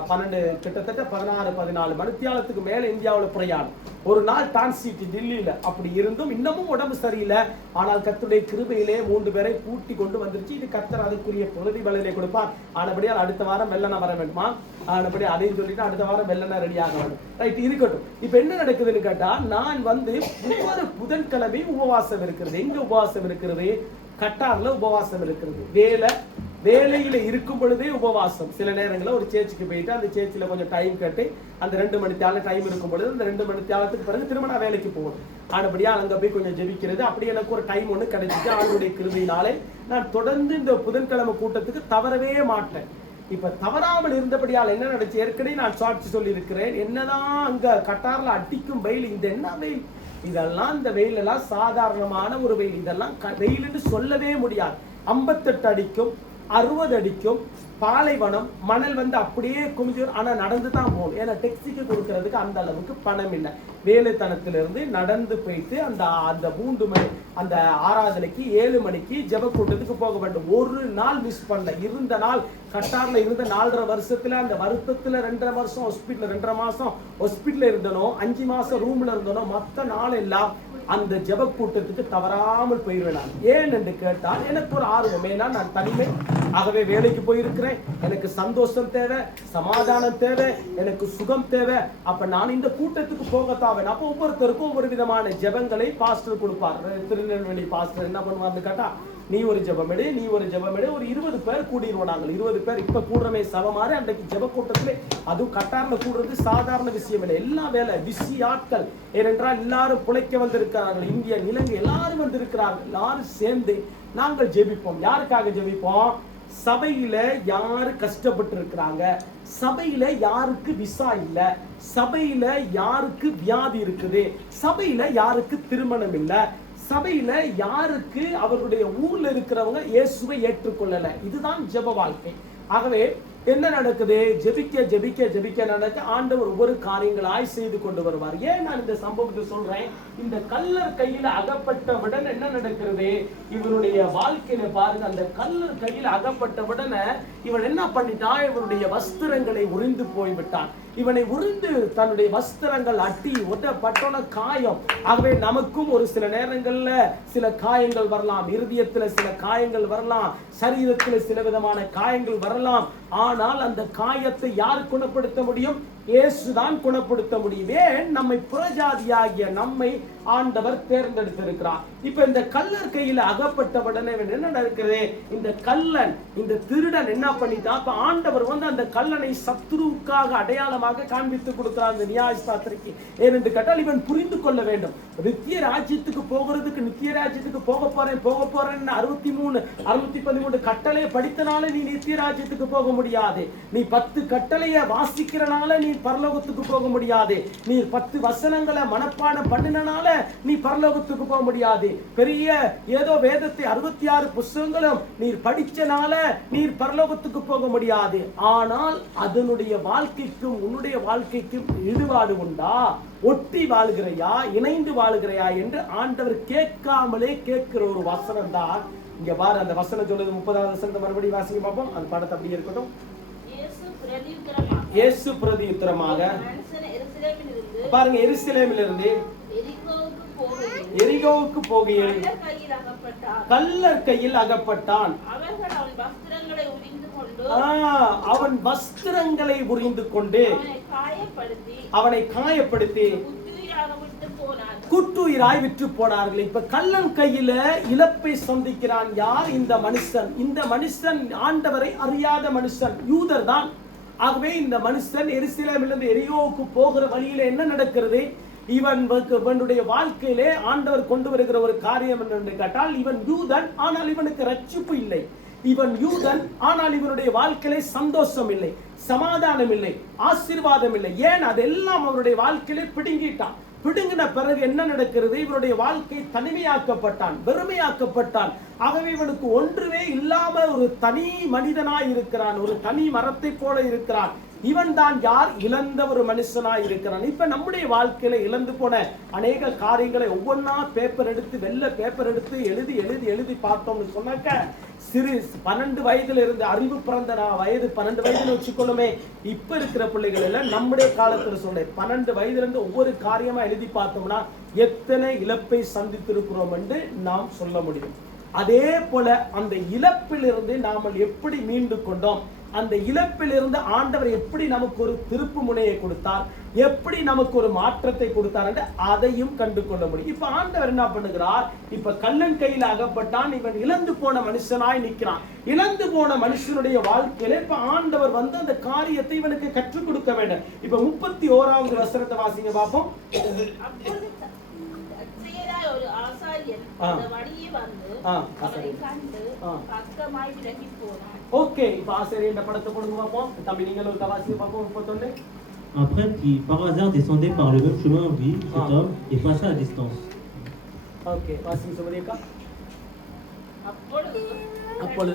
12 கிட்டத்தட்ட 16-14 மணித்தியாலத்துக்கு மேல இந்தியாவில் பிரயாணம். ஒரு நாள் டிரான்சிட் டெல்லியில. அப்படி இருந்தும் இன்னமும் உடம்பு சரியில்லை. ஆனால் கர்த்தருடைய கிருபையிலே 3 பேரை கூட்டி கொண்டு வந்துருச்சு. இது கர்த்தர் அதுக்குரிய பிரதிபலனை கொடுப்பார். ஆனபடியால் அடுத்த வாரம் வெள்ளனா வர வேண்டுமா, ஆனபடி அதையும் சொல்லிட்டு அடுத்த வாரம் வெள்ளனா ரெடி ஆக வேண்டும். ரைட், இருக்கட்டும். இப்ப என்ன நடக்குதுன்னு கேட்டா, நான் வந்து ஒவ்வொரு புதன்கிழமை உபவாசம் இருக்கிறது. எங்க உபவாசம் இருக்கிறது, கட்டார்ல உபவாசம் இருக்கிறது. வேலையில இருக்கும் பொழுதே உபவாசம். சில நேரங்களில் ஒரு சேர்ச்சுக்கு போயிட்டு அந்த சேர்ச்சில் கொஞ்சம் டைம் கட்டி அந்த 2 மணி நேரம் டைம் இருக்கும் பொழுது அந்த 2 மணி நேரத்துக்கு பிறகு திரும்ப நான் வேலைக்கு போகணும். ஆனபடியா அங்க போய் கொஞ்சம் ஜெபிக்கிறது, அப்படி எனக்கு ஒரு டைம் ஒன்று கிடைச்சிட்டு ஆண்டுடைய கிருபையினாலே நான் தொடர்ந்து இந்த புதன்கிழமை கூட்டத்துக்கு தவறவே மாட்டேன். இப்ப தவறாமல் இருந்தபடியால் என்ன நடந்துச்சு, ஏற்கனவே நான் சாட்சி சொல்லி இருக்கிறேன். என்னதான் அங்க கட்டார்ல அடிக்கும் வெயில், இந்த என்ன வெயில் இதெல்லாம், இந்த வெயில் எல்லாம் சாதாரணமான ஒரு வெயில். இதெல்லாம் வெயில்னு சொல்லவே முடியாது. 58 அடிக்கும், 60 அடிக்கும். பாலைவனம், மணல் வந்து அப்படியே குமிஞ்சு, ஆனா நடந்து தான் போகணும். ஏன்னா டெக்ஸிக்கு கொடுக்கறதுக்கு அந்த அளவுக்கு பணம் இல்லை. வேலைத்தனத்திலிருந்து நடந்து போயிட்டு அந்த 3 மணி அந்த ஆராதனைக்கு 7 மணிக்கு ஜெப கூட்டத்துக்கு போக வேண்டும். ஒரு நாள் மிஸ் பண்ணல. இருந்த நாள் கட்டார்ல இருந்த 4.5 வருஷத்துல, அந்த வருத்தத்துல 2.5 வருஷம் ஹாஸ்பிட்டல், 2.5 மாசம் ஹாஸ்பிட்டல் இருந்தனோ, 5 மாசம் ரூம்ல இருந்தனோ, மற்ற நாள் எல்லாம் அந்த ஜெப கூட்டத்துக்கு தவறாமல் போயிருவேன். நான் ஏன் என்று கேட்டால், எனக்கு ஒரு ஆர்வம். ஏன்னா நான் தனிமை, ஆகவே வேலைக்கு போயிருக்கிறேன். எனக்கு சந்தோஷம் தேவை, சமாதானம் தேவை, எனக்கு சுகம் தேவை. அப்ப நான் இந்த கூட்டத்துக்கு போகத்தான். அப்ப ஒவ்வொருத்தருக்கும் ஒவ்வொரு விதமான ஜெபங்களை பாஸ்டர் கொடுப்பார். திருநெல்வேலி பாஸ்டர் என்ன பண்ணுவார்னு கேட்டா, நீ ஒரு ஜெபமெடு, நீ ஒரு ஜெபமெடு. ஒரு 20 பேர் கூடிடுவோம். நாங்கள் 20 பேர் இப்ப கூடுறமே சவமாறு. அன்றைக்கு ஜெப கூட்டத்திலே அதுவும் கட்டார்ல கூடுறது சாதாரண விஷயம் இல்லை. எல்லா வேலை பிஸி ஆட்கள். ஏனென்றால் எல்லாரும் பிழைக்க வந்திருக்கிறார்கள். இந்தியா, இலங்கை எல்லாரும் வந்திருக்கிறார்கள். எல்லாரும் சேர்ந்து நாங்கள் ஜெபிப்போம். யாருக்காக ஜெபிப்போம்? சபையில யாரு கஷ்டப்பட்டு இருக்கிறாங்க, சபையில யாருக்கு விசா இல்ல, சபையில யாருக்கு வியாதி இருக்குது, சபையில யாருக்கு திருமணம் இல்ல, சபையில யாருக்கு அவருடைய ஊர்ல இருக்கிறவங்க இயேசுவை ஏற்றுக்கொள்ளல. இதுதான் ஜெப வாழ்க்கை. ஆகவே என்ன நடக்குது? ஜெபிக்க ஜெபிக்க ஜெபிக்க நடக்க ஆண்டவர் ஒவ்வொரு காரியங்களாய் செய்து கொண்டு வருவார். ஏன் நான் இந்த சம்பவத்தை சொல்றேன்? இந்த கள்ளர் கையில அகப்பட்டவுடன் என்ன நடக்கிறது? இவருடைய வாழ்க்கையில பாருங்க, அந்த கள்ளர் கையில அகப்பட்டவுடன் இவன் என்ன பண்ணிட்டான்? இவருடைய வஸ்திரங்களை உரிந்து போய்விட்டான். இவனை உரிந்து தன்னுடைய வஸ்திரங்கள் அட்டி ஒட்டப்பட்டோன காயம். ஆகவே நமக்கும் ஒரு சில நேரங்கள்ல சில காயங்கள் வரலாம், இருதயத்துல சில காயங்கள் வரலாம், சரீரத்துல சில விதமான காயங்கள் வரலாம். ஆனால் அந்த காயத்தை யார் குணப்படுத்த முடியும்? இயேசுதான் குணப்படுத்த முடியும். ஏன்? நம்மை புறஜாதியாகிய நம்மை ஆண்டவர் தேர்ந்தெடுத்திருக்கிறார். இப்ப இந்த கள்ளர் கையில அகப்பட்டவுடனே என்ன நடக்கிறது? இந்த கள்ளன், இந்த திருடன் என்ன பண்ணிட்டான்? அப்ப ஆண்டவர் வந்து அந்த கள்ளனை சத்துருவுக்காக அடையாளமாக காண்பித்து கொடுக்கிறார் இந்த நியாயசாஸ்திரிக்கு. ஏனென்று கேட்டால் இவன் புரிந்து கொள்ள வேண்டும், நித்திய ராஜ்யத்துக்கு போகிறதுக்கு, நித்திய ராஜ்யத்துக்கு போக போறேன் 63 613 கட்டளையை படித்தனால நீ நித்திய ராஜ்யத்துக்கு போக முடியாது. நீ 10 கட்டளையை வாசிக்கிறனால நீ பரலோகத்துக்கு போக முடியாது. நீ 10 வசனங்களை மனப்பாடம் பண்ணினால நீ பரலோகத்துக்கு போக முடியாது. பெரிய ஏதோ வேதத்தை 66 புத்தகங்களும் நீர் படிச்சனால நீர் பரலோகத்துக்கு போக முடியாது. ஆனால் அதனுடைய வாழ்க்கைக்கும் உன்னுடைய வாழ்க்கைக்கும் ஈடுபாடு உண்டா? ஒட்டி வாழ்கிறையா, இணைந்து வாழ்கிறையா என்று ஆண்டவர் கேட்காமலே கேட்கிற ஒரு வசனம் தான் இங்க பாரு. அந்த வசனம் சொல்லுது 30வது வசனத்தை மறுபடியும் வாசிங்க பார்ப்போம். அந்த பாடத்தை அப்படியே இருக்கட்டும். இயேசு பிரதியுத்தரமாக பாருங்க, எருசலேமிலிருந்து எரிகோவுக்கு போகையில் கள்ளர் கையில் அகப்பட்டான். அவன் வஸ்திரங்களை உரிந்து கொண்டு அவனை காயப்படுத்தி குற்றுயிராய் விற்று போனார்கள். இப்ப கள்ளன் கையில இழப்பை சந்திக்கிறான். யார்? இந்த மனுஷன். இந்த மனுஷன் ஆண்டவரை அறியாத மனுஷன், யூதர் தான். ஆகவே இந்த மனுஷன் எருசலேமிலிருந்து எரிகோவுக்கு போகிற வழியில என்ன நடக்கிறது? இவனுடைய வாழ்க்கையிலே ஆண்டவர் கொண்டு வருகிற ஒரு காரியம் என்று கேட்டால், இவன் யூதன், ஆனால் இவனுக்கு ரட்சிப்பு இல்லை. இவன் யூதன், ஆனால் இவனுடைய வாழ்க்கையிலே சந்தோஷம் இல்லை, சமாதானம் இல்லை, ஆசீர்வாதம் இல்லை. ஏன்? அதெல்லாம் அவருடைய வாழ்க்கையிலே பிடுங்கிட்டான். பிடுங்கின பிறகு என்ன நடக்கிறது? இவருடைய வாழ்க்கை தனிமையாக்கப்பட்டான், வெறுமையாக்கப்பட்டான். ஆகவே இவனுக்கு ஒன்றுமே இல்லாம ஒரு தனி மனிதனாய் இருக்கிறான், ஒரு தனி மரத்தை போல இருக்கிறான். இவன் தான் யார்? இழந்த ஒரு மனுஷனாய் இருக்கிறான். இப்ப நம்முடைய வாழ்க்கையில இழந்து போன அநேக காரியங்களை ஒவ்வொன்னா பேப்பர் எடுத்து, வெள்ளை பேப்பர் எடுத்து எழுதி எழுதி எழுதி பார்த்தோம்னு சொன்னாக்க, சிறு 12 வயதுல இருந்து அறிவு பிறந்த வயது 12 வயதுல வச்சுக்கொள்ளுமே. இப்ப இருக்கிற பிள்ளைகள் எல்லாம் நம்முடைய காலத்துல சொல்றேன், 12 வயதுல இருந்து ஒவ்வொரு காரியமா எழுதி பார்த்தோம்னா எத்தனை இழப்பை சந்தித்திருக்கிறோம் என்று நாம் சொல்ல முடியும். அதே போல அந்த இழப்பிலிருந்து நாம எப்படி மீண்டு கொண்டோம், அந்த இழப்பிலிருந்து ஆண்டவர் எப்படி நமக்கு ஒரு திருப்பு முனையை கொடுத்தார், எப்படி நமக்கு ஒரு மாற்றத்தை கொடுத்தார் என்று அதையும் கண்டு கொள்ள முடியும். இப்ப ஆண்டவர் என்ன பண்ணுகிறார்? இப்ப கள்ளன் கையில் அகப்பட்டான். இவன் இழந்து போன மனுஷனாய் நிற்கிறான். இழந்து போன மனுஷனுடைய வாழ்க்கையில இப்ப ஆண்டவர் வந்து அந்த காரியத்தை இவனுக்கு கற்றுக் கொடுக்க வேண்டும். இப்ப 31வது வசனத்தை வாசிங்க பார்ப்போம். ஒரு ஆசாரியன் அந்த வழியே வந்து அவனை கண்டு பக்கமாய் விலகி போனான். ஓகே, இப்ப ஆசாரியன் இந்த படத்தை போடுங்க பார்ப்போம். தம்பி நீங்க ஒரு வாசிங்க பார்ப்போம். 31. Un prêtre qui par hasard descendait par le même chemin vit cet homme et passa à distance. Okay, வாசிங்க சுமதியக்கா. அப்பொழுது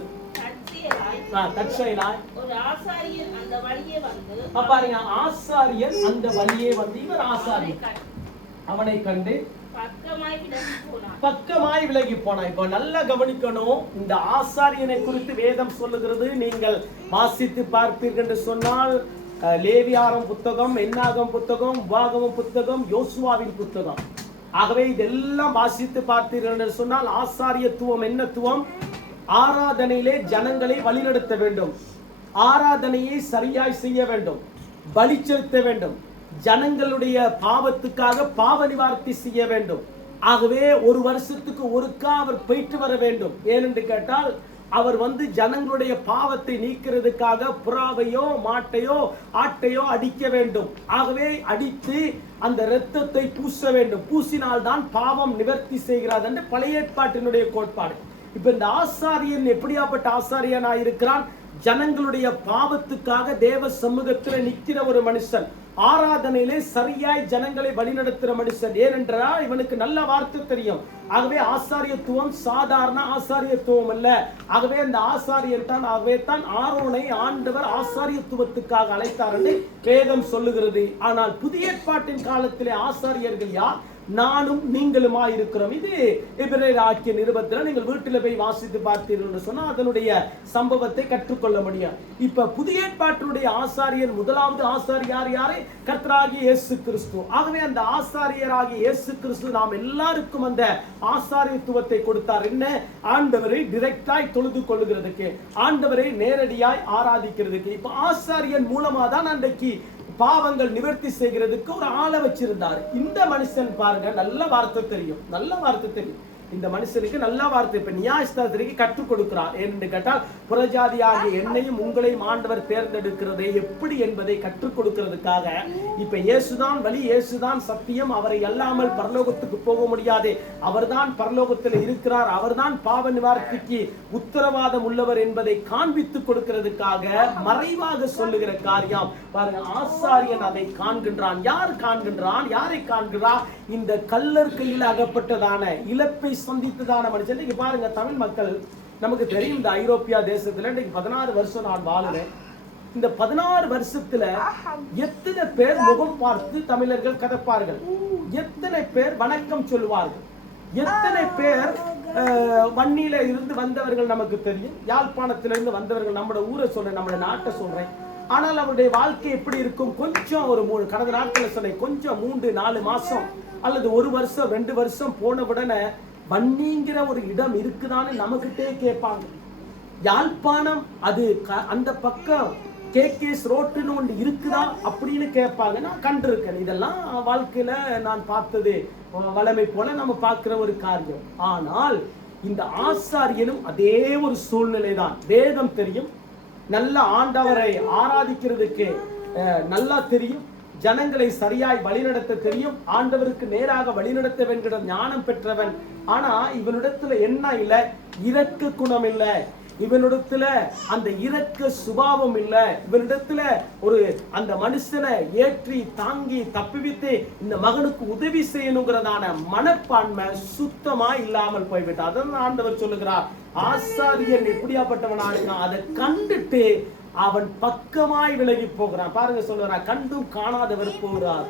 தற்செயலாய் ஒரு ஆசாரியன் அந்த வழியே வந்து பாருங்க, ஆசாரியன் அந்த வழியே வந்து, இவர் ஆசாரியன் அவனை கண்டு பக்கமாய் விலகி போனான். இப்ப நல்லா கவனிக்கணும், இந்த ஆசாரியனை குறித்து வேதம் சொல்லுகிறது. நீங்கள் வாசித்து பார்ப்பீர்கள் என்று சொன்னால், லேவியாரம் புத்தகம், என்னாகம் புத்தகம், உபாகமம் புத்தகம், யோசுவாவின் புத்தகம். ஆகவே இதெல்லாம் வாசித்து பார்த்தீர்கள் என்று சொன்னால், ஆசாரியத்துவம் என்னத்துவம்? ஆராதனையிலே ஜனங்களை வழிநடத்த வேண்டும், ஆராதனையை சரியாய் செய்ய வேண்டும், பலி செலுத்த வேண்டும், ஜனங்களுடைய பாவத்துக்காக பாவ நிவார்த்தி செய்ய வேண்டும். ஆகவே ஒரு வருஷத்துக்கு ஒருக்கா அவர் போயிட்டு வர வேண்டும். ஏனென்று கேட்டால், அவர் வந்து ஜனங்களுடைய பாவத்தை நீக்கிறதுக்காக புறாவையோ மாட்டையோ ஆட்டையோ அடிக்க வேண்டும். ஆகவே அடித்து அந்த இரத்தத்தை பூச வேண்டும். பூசினால்தான் பாவம் நிவர்த்தி செய்கிறார் என்று பழைய ஏற்பாட்டினுடைய கோட்பாடு. இப்ப இந்த ஆசாரியன் எப்படியாப்பட்ட ஆசாரியனா இருக்கிறான்? ஜனங்களுடைய பாவத்துக்காக தேவ சமூகத்தில் நிற்கிற ஒரு மனுஷன், ஆராதனையிலே சரியாய் ஜனங்களை வழிநடத்துற மனுஷன். ஏனென்றால் இவனுக்கு நல்ல வார்த்தை தெரியும். ஆகவே ஆசாரியத்துவம் சாதாரண ஆசாரியத்துவம் அல்ல. ஆகவே அந்த ஆசாரியன் தான், ஆகவே தான் ஆரோனை ஆண்டவர் ஆசாரியத்துவத்துக்காக அழைத்தார் என்று வேதம் சொல்லுகிறது. ஆனால் புதிய ஏற்பாட்டின் காலத்திலே ஆசாரியர்கள் யார்? நானும் நீங்களுமா இருக்கிறோம். இது எபிரேயர் ஆக்கிய நிருபத்தில் நீங்கள் வீட்டில் போய் வாசித்து பார்த்தீர்கள் சொன்னா அதனுடைய சம்பவத்தை கற்றுக்கொள்ள முடியும். இப்ப புதிய ஏற்பாட்டினுடைய ஆசாரியர், முதலாவது ஆசாரியார் யாரு? கர்த்தராகிய இயேசு கிறிஸ்து. ஆகவே அந்த ஆசாரியராகிய இயேசு கிறிஸ்து நாம் எல்லாருக்கும் அந்த ஆசாரியத்துவத்தை கொடுத்தார். என்ன? ஆண்டவரை டிரெக்டாய் தொழுது கொள்ளுகிறதுக்கு, ஆண்டவரை நேரடியாய் ஆராதிக்கிறதுக்கு. இப்ப ஆசாரியன் மூலமா தான் அன்றைக்கு பாவங்கள் நிவர்த்தி செய்கிறதுக்கு ஒரு ஆளை வச்சிருந்தார். இந்த மனுஷன் பாருங்க, நல்ல வார்த்தை தெரியும், நல்ல வார்த்தை தெரியும். இந்த மனுஷனுக்கு நல்ல வார்த்தை இப்ப நியாயஸ்தானத்திற்கு கற்றுக் கொடுக்கிறார். ஏனென்று கேட்டால் புறஜாதியாகிய என்னையும் உங்களையும் ஆண்டவர் தேர்ந்தெடுக்கிறதை எப்படி என்பதை கற்றுக் கொடுக்கிறதுக்காக. இப்ப இயேசுதான் வழி, இயேசுதான் சத்தியம், அவரை அல்லாமல் பரலோகத்துக்கு போக முடியாது, அவர்தான் பரலோகத்தில் இருக்கிறார், அவர்தான் பாவ நிவாரத்திற்கு உத்தரவாதம் உள்ளவர் என்பதை காண்பித்துக் கொடுக்கிறதுக்காக மறைவாக சொல்லுகிற காரியம் பாருங்க. ஆசாரியன் அதை காண்கின்றான். யார் காண்கின்றான்? யாரை காண்கிறான்? இந்த கல்லர் கையில் அகப்பட்டதான இழப்பை சந்தித்ததான மனுஷன். நீங்க பாருங்க, தமிழ் மக்கள் நமக்கு தெரியும், இந்த ஐரோப்பியா தேசத்துல இன்னைக்கு 16 வருஷம் நான் வாழுறேன். இந்த 16 வருஷத்துல எத்தனை பேர் முகம் பார்த்து தமிழர்கள் கதப்பார்கள்? எத்தனை பேர் வணக்கம் சொல்லுவார்கள்? எத்தனை பேர் வன்னியில இருந்து வந்தவர்கள் நமக்கு தெரியும், யாழ்ப்பாணத்திலிருந்து வந்தவர்கள். நம்மளோட ஊரை சொல்றேன், நம்மளோட நாட்டை சொல்றேன். ஆனால் அவருடைய வாழ்க்கை எப்படி இருக்கும்? கொஞ்சம் ஒரு கடந்த நாட்களை சொன்னேன், கொஞ்சம் 3-4 மாசம் அல்லது 1 வருஷம் 2 வருஷம் போன உடனே வன்னிங்கிற ஒரு இடம் இருக்குதான்னு நமக்கிட்டே கேட்பாங்க. யாழ்ப்பாணம் அது அந்த பக்கம் கேகேஎஸ் ரோட்டுன்னு ஒன்று இருக்குதா அப்படின்னு கேட்பாங்க. நான் கண்டிருக்கேன். இதெல்லாம் வாழ்க்கையில நான் பார்த்தது வளமை போல நம்ம பார்க்கிற ஒரு காரியம். ஆனால் இந்த ஆசாரியனும் அதே ஒரு சூழ்நிலை தான். வேதம் தெரியும், நல்ல ஆண்டவரை ஆராதிக்கிறதுக்கு நல்லா தெரியும், ஜனங்களை சரியாய் வழிநடத்த தெரியும், ஆண்டவருக்கு நேராக வழிநடத்த வேண்டிய ஞானம் பெற்றவன். ஆனா இவனிடத்துல என்ன இல்லை? இரக்க குணம் இல்லை, இவனிடத்துல அந்த இரக்க சுபாவம் இல்லை, இவனிடத்துல ஒரு அந்த மனுஷனை ஏற்றி தாங்கி தப்பிவித்து இந்த மகனுக்கு உதவி செய்யணுங்கிறதான மனப்பான்மை சுத்தமா இல்லாமல் போய்விட்டார். அதான் ஆண்டவர் சொல்லுகிறார், ஆசாரியன் எப்படியாப்பட்டவனா இருக்கான், அதை கண்டுட்டு அவன் பக்கமாய் விலகி போகிறான். பாருங்க, சொல்லுறான், கண்டும் காணாதவர் போகிறார்,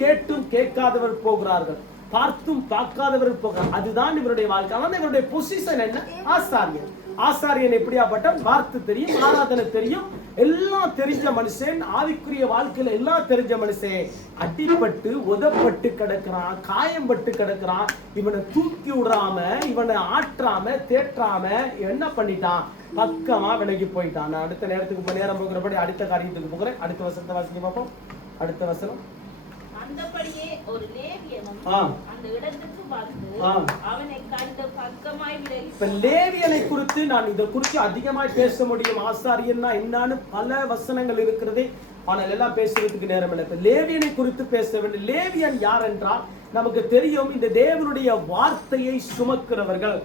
கேட்டும் கேட்காதவர் போகிறார்கள், பார்த்தும் பார்க்காதவர் போகிறார். அதுதான் இவருடைய வாழ்க்கை. அதான் இவருடைய பொசிஷன் என்ன? ஆசாரியன். ஆசாரியன் எப்படியாப்பட்ட? வார்த்தை தெரியும், ஆராதனை தெரியும், எல்லாம் தெரிஞ்ச மனுஷன். ஆவிக்குரிய வாழ்க்கையில எல்லாம் தெரிஞ்ச மனுஷன் அடிபட்டு உதப்பட்டு கிடக்கிறான், காயம்பட்டு கிடக்கிறான். இவனை தூக்கி விடாம, இவனை ஆற்றாம தேற்றாம என்ன பண்ணிட்டான்? பக்கமா விலகி போயிட்டான். நான் அடுத்த நேரத்துக்கு நேரம் போகிறபடி அடுத்த காரியத்துக்கு போகிறேன். அடுத்த வசனத்தை வாசிக்க பார்ப்போம். அடுத்த வசனம். அந்தபடியே ஒரு லேவியனும் அந்த இடத்துக்கு வந்து அவனை கண்டு பக்கமாய் விலகி. இப்ப லேவியனை குறித்து நான் இதை குறித்து அதிகமாய் பேச முடியும். ஆசாரியன்னா என்னன்னு பல வசனங்கள் இருக்கிறது, ஆனால் எல்லாம் பேசுறதுக்கு நேரம் இல்லை. இப்ப லேவியனை குறித்து பேச வேண்டும். லேவியன் யார் என்றால் நமக்கு தெரியும், இந்த தேவனுடைய வார்த்தையை சுமக்கிறவர்கள்,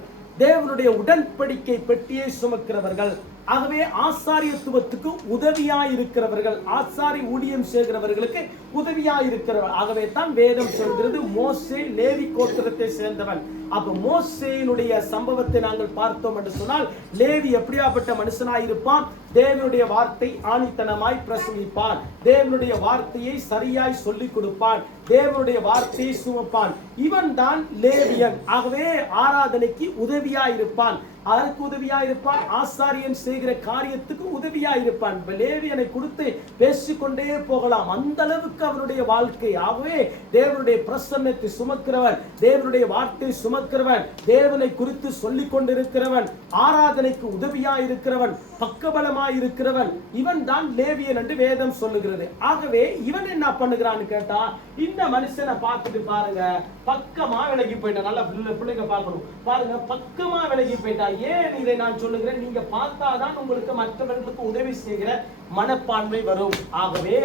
தேவனுடைய உடன்படிக்கை பெட்டியை சுமக்கிறவர்கள். ஆகவே ஆசாரியத்துவத்துக்கு உதவியாய் இருக்கிறவர்கள், ஆசாரி ஊழியம் செய்கிறவர்களுக்கு உதவியாய் இருக்கிறவர். ஆகவே தான் வேதம் சொல்கிறது, மோசே லேவி கோத்திரத்தை சேர்ந்தவன். அப்ப மோசேயினுடைய சம்பவத்தை நாங்கள் பார்த்தோம் என்று சொன்னால், லேவி எப்படியாப்பட்ட மனுஷனாய் இருப்பான்? தேவனுடைய வார்த்தை ஆணித்தனமாய் பிரசங்கிப்பான், தேவனுடைய வார்த்தையை சரியாய் சொல்லிக் கொடுப்பான், தேவனுடைய வார்த்தையை சுமப்பான். இவன் தான் லேவியன். ஆகவே ஆராதனைக்கு உதவியாய் இருப்பான். அதற்கு உதவியா இருப்பான், ஆசாரியன் செய்கிற காரியத்துக்கு உதவியா இருப்பான். லேவியனை கொடுத்து பேசிக்கொண்டே போகலாம், அந்த அளவுக்கு அவனுடைய வாழ்க்கை. ஆகவே தேவனுடைய பிரசன்னத்தை சுமக்கிறவன், தேவனுடைய வார்த்தை சுமக்கிறவன், தேவனை குறித்து சொல்லிக் கொண்டிருக்கிறவன், ஆராதனைக்கு உதவியா இருக்கிறவன், பக்கபலமாய் இருக்கிறவன், இவன் தான் லேவியன் என்று வேதம் சொல்லுகிறது. ஆகவே இவன் என்ன பண்ணுகிறான்னு கேட்டா, இந்த மனுஷனை பார்த்துட்டு பாருங்க, பக்கமா விலகி போயிட்டான். நல்லா பிள்ளைங்க பார்க்கணும் பாருங்க, பக்கமா விலகி போயிட்டான். ஏன் இதை நான் சொல்லுகிறேன்? நீங்க பார்த்தாதான் உங்களுக்கு மற்றவர்களுக்கு உதவி செய்கிற மனப்பான்மை வரும். ஆகவே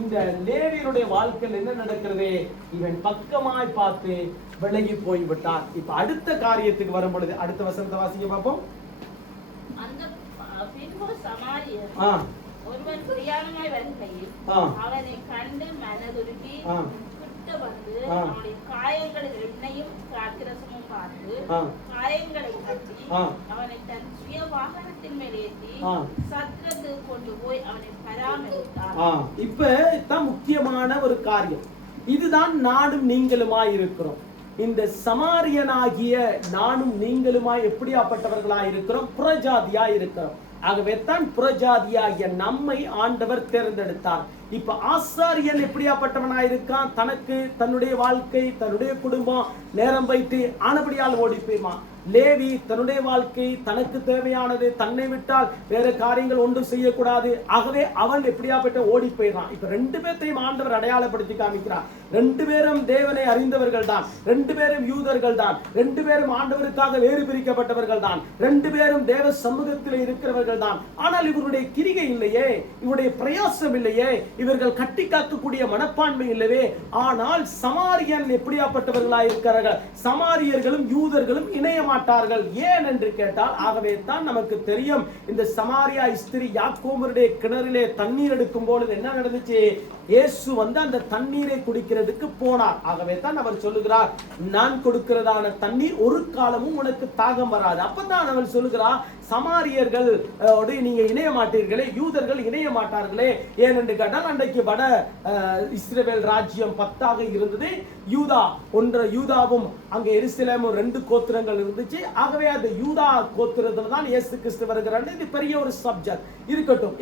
இந்த லேவியனுடைய வாழ்க்கையில் என்ன நடக்கிறது? இவன் பக்கமாய் பார்த்து விலகி போய்விட்டான். இப்ப அடுத்த காரியத்துக்கு வரும் பொழுது அடுத்த வசனத்தை வாசிக்க பார்ப்போம். அந்த பின்பு சமாரியர் ஆ ஒருவன் பிரயாணமாய் வருகையில் அவனை கண்டு மனதுருகி கிட்ட வந்து அவனுடைய காயங்களில் எண்ணெயும் திராட்சரசமும் பார்த்து காயங்களை கட்டி அவனை தன் சுய வாகனத்தின் மேல் ஏற்றி சத்திரத்துக்கு கொண்டு போய் அவனை பராமரித்தார். இப்ப இதுதான் முக்கியமான ஒரு காரியம். இதுதான் நானும் நீங்களுமாய் இருக்கிறோம். இந்த சமாரியனாகிய நானும் நீங்களுமாய் எப்படியாப்பட்டவர்களாய் இருக்கிறோம்? புறஜாதியாய் இருக்கிறோம். ஆகவே தான் புறஜாதியாகிய நம்மை ஆண்டவர் தேர்ந்தெடுத்தார். இப்ப ஆசாரியன் எப்படியாப்பட்டவனாயிருக்கான்? தனக்கு தன்னுடைய வாழ்க்கை, தன்னுடைய குடும்பம் நேரம் வைத்து ஆனபடியால் ஓடி போய்மா. லேவி தன்னுடைய வாழ்க்கை, தனக்கு தேவையானது, தன்னை விட்டால் வேற காரியங்கள் ஒன்றும் செய்யக்கூடாது. ஆகவே அவன் எப்படியாப்பட்ட ஓடி போயிடறான். இப்ப ரெண்டு பேர்த்தையும் ஆண்டவர் அடையாளப்படுத்தி காமிக்கிறார். ரெண்டு பேரும் தேவனை அறிந்தவர்கள் தான், ரெண்டு பேரும் யூதர்கள் தான், ரெண்டு பேரும் ஆண்டவருக்காக வேறு பிரிக்கப்பட்டவர்கள் தான், ரெண்டு பேரும் தேவ சமூகத்தில் இருக்கிறவர்கள் தான். ஆனால் இவருடைய கிரிகை இல்லையே, இவருடைய பிரயாசம் இல்லையே, இவர்கள் கட்டி காக்கக்கூடிய மனப்பான்மை இல்லவே. ஆனால் சமாரியன் எப்படியாப்பட்டவர்களாய் இருக்கிறார்கள்? சமாரியர்களும் யூதர்களும் இணைய மாட்டார்கள். ஏன் என்று கேட்டால், ஆகவே தான் நமக்கு தெரியும், இந்த சமாரியா ஸ்திரீ யாக்கோபுடைய கிணறிலே தண்ணீர் எடுக்கும் பொழுது என்ன நடந்துச்சு? இயேசு வந்து அந்த தண்ணீரை குடிக்கிறதுக்கு போனார். ஆகவே தான் அவர் சொல்லுகிறார், நான் கொடுக்கிறதான தண்ணீர் ஒரு காலமும் உனக்கு தாகம் வராது. அப்பதான் அவர் சொல்லுகிறார், சமாரியர்கள் நீங்க இணைய மாட்டீர்களே, யூதர்கள் இணைய மாட்டார்களே. ஏனென்று கேட்டால் அன்றைக்கு வட இஸ்ரவேல் ராஜ்யம் 10ஆக இருந்தது. யூதா ஒன்று, யூதாவும் அங்கே எருசலேமும் 2 கோத்திரங்கள் இருந்துச்சு. ஆகவே அந்த யூதா கோத்திரத்துல தான் இயேசு கிறிஸ்து வருகிறார். இது பெரிய ஒரு சப்ஜெக்ட் இருக்கட்டும்.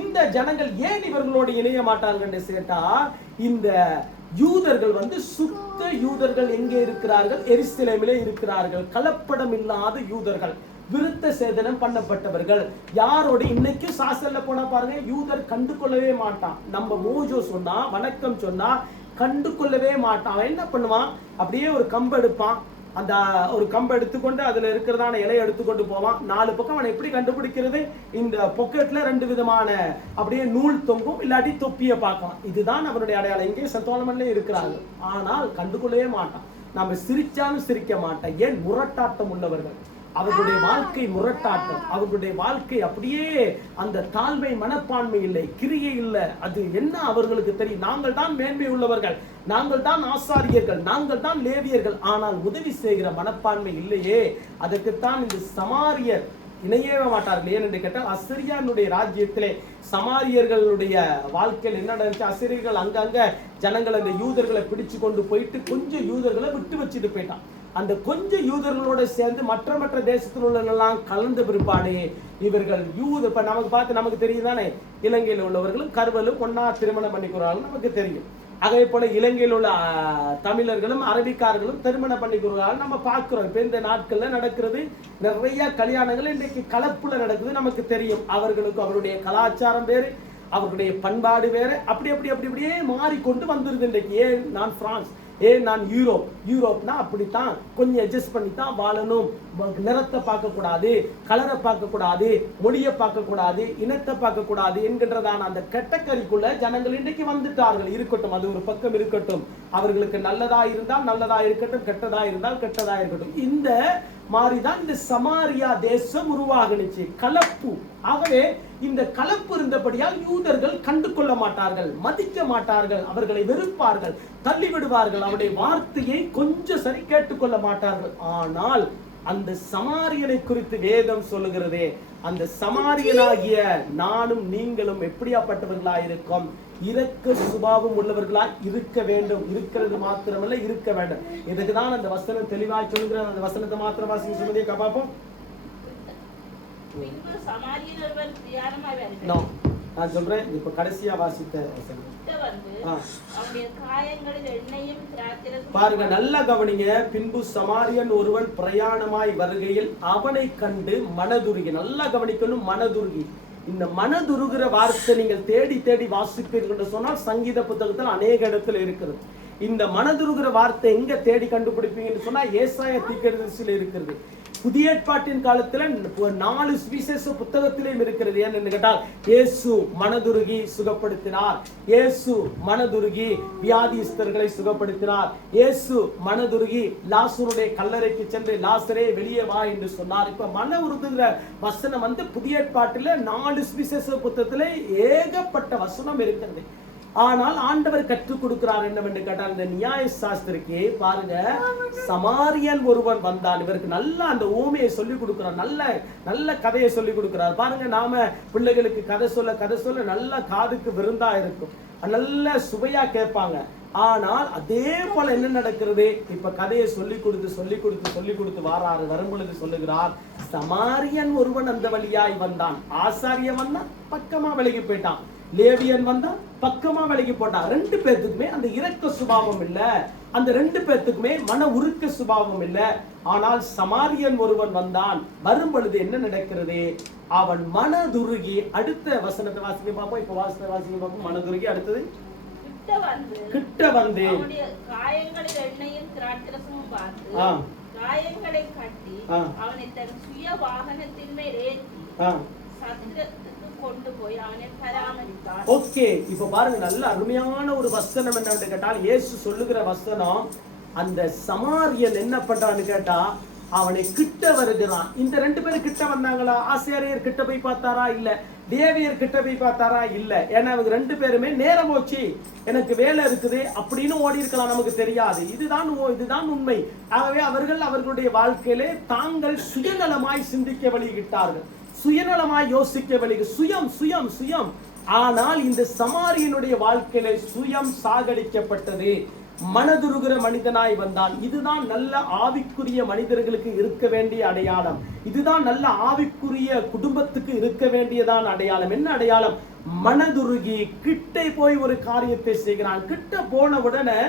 இந்த ஜனங்கள் ஏன் இவர்களோடு இணைய மாட்டார்கள் என்று கேட்டா, இந்த யூதர்கள் வந்து சுத்த யூதர்கள் எங்கே இருக்கிறார்கள்? எருசலேமிலே இருக்கிறார்கள். கலப்படம் இல்லாத யூதர்கள், விருத்த சேதனம் பண்ணப்பட்டவர்கள். யாரோட இன்னைக்கும் சாசல்ல போனா பாருங்க, யூதர் கண்டு கொள்ளவே மாட்டான். நம்ம மோஜோ சொன்னா, வணக்கம் சொன்னா கண்டு கொள்ளவே மாட்டான். அவன் என்ன பண்ணுவான்? அப்படியே ஒரு கம்பு எடுப்பான், அந்த ஒரு கம்பை எடுத்துக்கொண்டு அதுல இருக்கிறதான இலையை எடுத்துக்கொண்டு போவான். 4 பக்கம் அவனை எப்படி கண்டுபிடிக்கிறது? இந்த பொக்கெட்ல 2 விதமான அப்படியே நூல் தொங்கும், இல்லாட்டி தொப்பியை பார்க்கலாம். இதுதான் அவனுடைய அடையாளம். இங்கே சத்தோலமன்ல இருக்கிறாங்க. ஆனால் கண்டுகொள்ளவே மாட்டான். நம்ம சிரிச்சாலும் சிரிக்க மாட்டான். ஏன்? முரட்டாட்டம் உள்ளவர்கள். அவர்களுடைய வாழ்க்கை முரட்டாட்டம். அவர்களுடைய வாழ்க்கை அப்படியே அந்த தாழ்மை மனப்பான்மை இல்லை, கிரியை இல்லை. அது என்ன அவர்களுக்கு தெரியும்? நாங்கள் தான் மேன்மை உள்ளவர்கள், நாங்கள் தான் ஆசாரியர்கள், நாங்கள் தான் லேவியர்கள். ஆனால் உதவி செய்கிற மனப்பான்மை இல்லையே. அதற்குத்தான் இந்த சமாரியர் இணையவே மாட்டார்கள். ஏனென்று கேட்டால், அசிரியானுடைய ராஜ்யத்திலே சமாரியர்களுடைய வாழ்க்கையில் என்ன நடந்துச்சு? அசிரியர்கள் அங்கங்க ஜனங்கள் அந்த யூதர்களை பிடிச்சு கொண்டு போயிட்டு கொஞ்சம் யூதர்களை விட்டு வச்சுட்டு போயிட்டான். அந்த கொஞ்சம் யூதர்களோட சேர்ந்து மற்ற தேசத்தில் உள்ளவர்களெல்லாம் கலந்த பிற்பாடு இவர்கள் இப்ப நமக்கு தெரியும் தானே, இலங்கையில் உள்ளவர்களும் கருவலும் ஒன்னா திருமணம் பண்ணிக்கிறார்கள் நமக்கு தெரியும். அதே போல இலங்கையில் உள்ள தமிழர்களும் அரபிக்காரர்களும் திருமணம் பண்ணிக்கிறார்கள் நம்ம பார்க்கிறோம். இப்ப இந்த நாட்கள்ல நடக்கிறது நிறைய கல்யாணங்கள் இன்றைக்கு கலப்புல நடக்குது நமக்கு தெரியும். அவர்களுக்கு அவருடைய கலாச்சாரம் வேறு, அவர்களுடைய பண்பாடு வேறு, அப்படியே மாறிக்கொண்டு வந்துருது இன்றைக்கு. ஏன் நான் பிரான்ஸ், ஏன் நான் யூரோப்னா அப்படித்தான் கொஞ்சம் அட்ஜஸ்ட் பண்ணி தான் வாழணும். நிறத்தை பார்க்க கூடாது, கலரை பார்க்க கூடாது, மொழியை பார்க்க கூடாது, இனத்தை பார்க்க கூடாது என்கின்றதான அந்த கேட்டகரிக்குள்ள ஜனங்கள் இன்றைக்கு வந்துட்டார்கள். இருக்கட்டும், அது ஒரு பக்கம் இருக்கட்டும். அவர்களுக்கு நல்லதா இருந்தால் நல்லதா இருக்கட்டும், கெட்டதா இருந்தால் கெட்டதா இருக்கட்டும். இந்த மாதிரிதான் இந்த சமாரியா தேசம் உருவாகினுச்சு, கலப்பு. ஆகவே இந்த கலப்பு இருந்தபடியால் யூதர்கள் கண்டு கொள்ள மாட்டார்கள், மதிக்க மாட்டார்கள், அவர்களை வெறுப்பார்கள், தள்ளிவிடுவார்கள், அவருடைய வார்த்தையை கொஞ்சம் சரி கேட்டுக்கொள்ள மாட்டார்கள். ஆனால் அந்த சமாரியனை குறித்து வேதம் சொல்லுகிறதே, அந்த சமாரியனாகிய நானும் நீங்களும் எப்படியாப்பட்டவர்களாயிருக்கும்? இரக்க சுபாவம் உள்ளவர்களாய் இருக்க வேண்டும். இருக்கிறது மாத்திரமல்ல, இருக்க வேண்டும். இதுக்குதான் அந்த வசனம் தெளிவாய் சொல்லுகிற. அந்த வசனத்தை மாத்திரம் வாசிங்க சொல்லுங்க பார்ப்போம். நான் சொல்றேன், இப்ப கடைசியா வாசித்த வசனம் பாருங்க, நல்லா கவனிங்க. பின்பு சமாரியன் ஒருவன் பிரயாணமாய் வருகையில் அவனை கண்டு மனதுருகி. நல்லா கவனிக்கணும், மனதுருகி. இந்த மனதுருகிற வார்த்தை நீங்கள் தேடி வாசிப்பீர்கள் என்று சொன்னால் சங்கீத புத்தகத்தில் அநேக இடத்துல இருக்கிறது. இந்த மனதுருகிற வார்த்தை எங்க தேடி கண்டுபிடிப்பீங்கன்னு சொன்னா ஏசாயா தீர்க்கதரிசியில இருக்கிறது. புதிய ஏற்பாட்டின் காலத்துல 4 சுவிசேஷ புத்தகத்திலேயும் இருக்கிறது. ஏன்னு கேட்டால் இயேசு மனதுருகி சுகப்படுத்தினார், இயேசு மனதுருகி வியாதிஸ்தர்களை சுகப்படுத்தினார், இயேசு மனதுருகி லாசருடைய கல்லறைக்கு சென்று லாசரே வெளியே வா என்று சொன்னார். இப்ப மன உருதுங்கிற வசனம் வந்து புதிய ஏற்பாட்டில் 4 சுவிசேஷ புத்தகத்திலே ஏகப்பட்ட வசனம் இருக்கிறது. ஆனால் ஆண்டவர் கற்றுக் கொடுக்கிறார் என்னவென்று கேட்டால், இந்த நியாய சாஸ்திரிக்கு பாருங்க, சமாரியன் ஒருவன் வந்தான். இவருக்கு நல்லா அந்த ஊமையை சொல்லிக் கொடுக்கிறார், நல்ல கதையை சொல்லிக் கொடுக்கிறார். பாருங்க, நாம பிள்ளைகளுக்கு கதை சொல்ல நல்ல காதுக்கு விருந்தா இருக்கும், நல்ல சுவையா கேட்பாங்க. ஆனால் அதே போல என்ன நடக்கிறது, இப்ப கதையை சொல்லிக் கொடுத்து வரும் பொழுது சொல்லுகிறார், சமாரியன் ஒருவன் அந்த வழியாய் வந்தான். ஆசாரியன் வந்தான், பக்கமா விலகி போயிட்டான். லேவியன் வந்தா பக்கமா விலகி போட்டான். 2 பேத்துக்குமே அந்த இரக்க சுபாவம் இல்ல, அந்த 2 பேத்துக்குமே மன உருக்க சுபாவம் இல்ல. ஆனால் சமாரியன் ஒருவன் வந்தான். வரும் பொழுது என்ன நடக்கிறது, அவன் மனதுருகி, அடுத்த வசனத்தை வாசிக்க பார்ப்போம். இப்ப வாசிக்க பார்ப்போம். மனதுருகி அடுத்தது கிட்ட வந்து காயங்களில் எண்ணெயும் திராட்சரசமும் பார்த்து காயங்களை கட்டி அவனை தன் சுய வாகனத்தின் மேல் ஏற்றி சத்திரத்துக்கு கொண்டு போய் அவனை பராமரித்தார். ஓகே, இப்ப பாருங்க, நல்ல அருமையான ஒரு வசனம் என்னன்னு கேட்டால், இயேசு சொல்லுகிற வசனம், அந்த சமாரியன் என்ன பண்றான்னு கேட்டா, அவனை கிட்ட வருகிறான். இந்த 2 பேரும் கிட்ட வந்தாங்களா? ஆசாரியர் கிட்ட போய் பார்த்தாரா? இல்ல. லேவியர் கிட்ட போய் பார்த்தாரா? இல்ல. ஏன்னா அவங்க 2 பேருமே நேரம் போச்சு, எனக்கு வேலை இருக்குது அப்படின்னு ஓடி இருக்கலாம், நமக்கு தெரியாது. இதுதான் உண்மை. ஆகவே அவர்கள் அவர்களுடைய வாழ்க்கையிலே தாங்கள் சுயநலமாய் சிந்திக்க வழிகிட்டார்கள், சுயநலமாய் யோசிக்க வழி, சுயம். ஆனால் இந்த சமாரியனுடைய வாழ்க்கையில சுயம் சாகடிக்கப்பட்டது. மனதுருகிற மனிதனாய் வந்தான். இதுதான் நல்ல ஆவிக்குரிய மனிதர்களுக்கு இருக்க வேண்டிய அடையாளம். இதுதான் நல்ல ஆவிக்குரிய குடும்பத்துக்கு இருக்க வேண்டியதான் அடையாளம். என்ன அடையாளம்? மனதுருகி கிட்டே போய் ஒரு காரியத்தை செய்கிறான். கிட்ட போன உடனே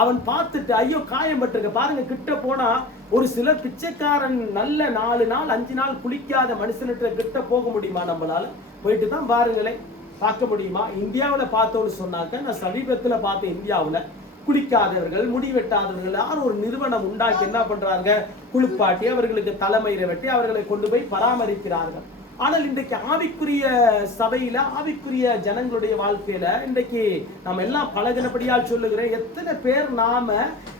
அவன் பார்த்துட்டு, ஐயோ காயம் பட்டிருக்க பாருங்க. கிட்ட போனா ஒரு சிலர் பிச்சைக்காரன் நல்ல 4 நாள் 5 நாள் குளிக்காத மனுஷன்கிட்ட கிட்ட போக முடியுமா? நம்மளால போயிட்டு தான் பாருங்களேன் பார்க்க முடியுமா? இந்தியாவுல பார்த்தோன்னு சொன்னாக்க, நான் சமீபத்துல பார்த்தேன், இந்தியாவுல குளிக்காதவர்கள், முடி வெட்டாதவர்கள் யாரும் ஒரு நிறுவனம் உண்டாக்கி என்ன பண்றாங்க, குளிப்பாட்டி அவர்களுக்கு தலைமயிரை வெட்டி அவர்களை கொண்டு போய் பராமரிக்கிறார்கள். ஆனால் இன்றைக்கு ஆவிக்குரிய சபையில, ஆவிக்குரிய ஜனங்களுடைய வாழ்க்கையில இன்றைக்கு நம்ம எல்லாம் பழகினபடியால் சொல்லுகிறேன், எத்தனை பேர் நாம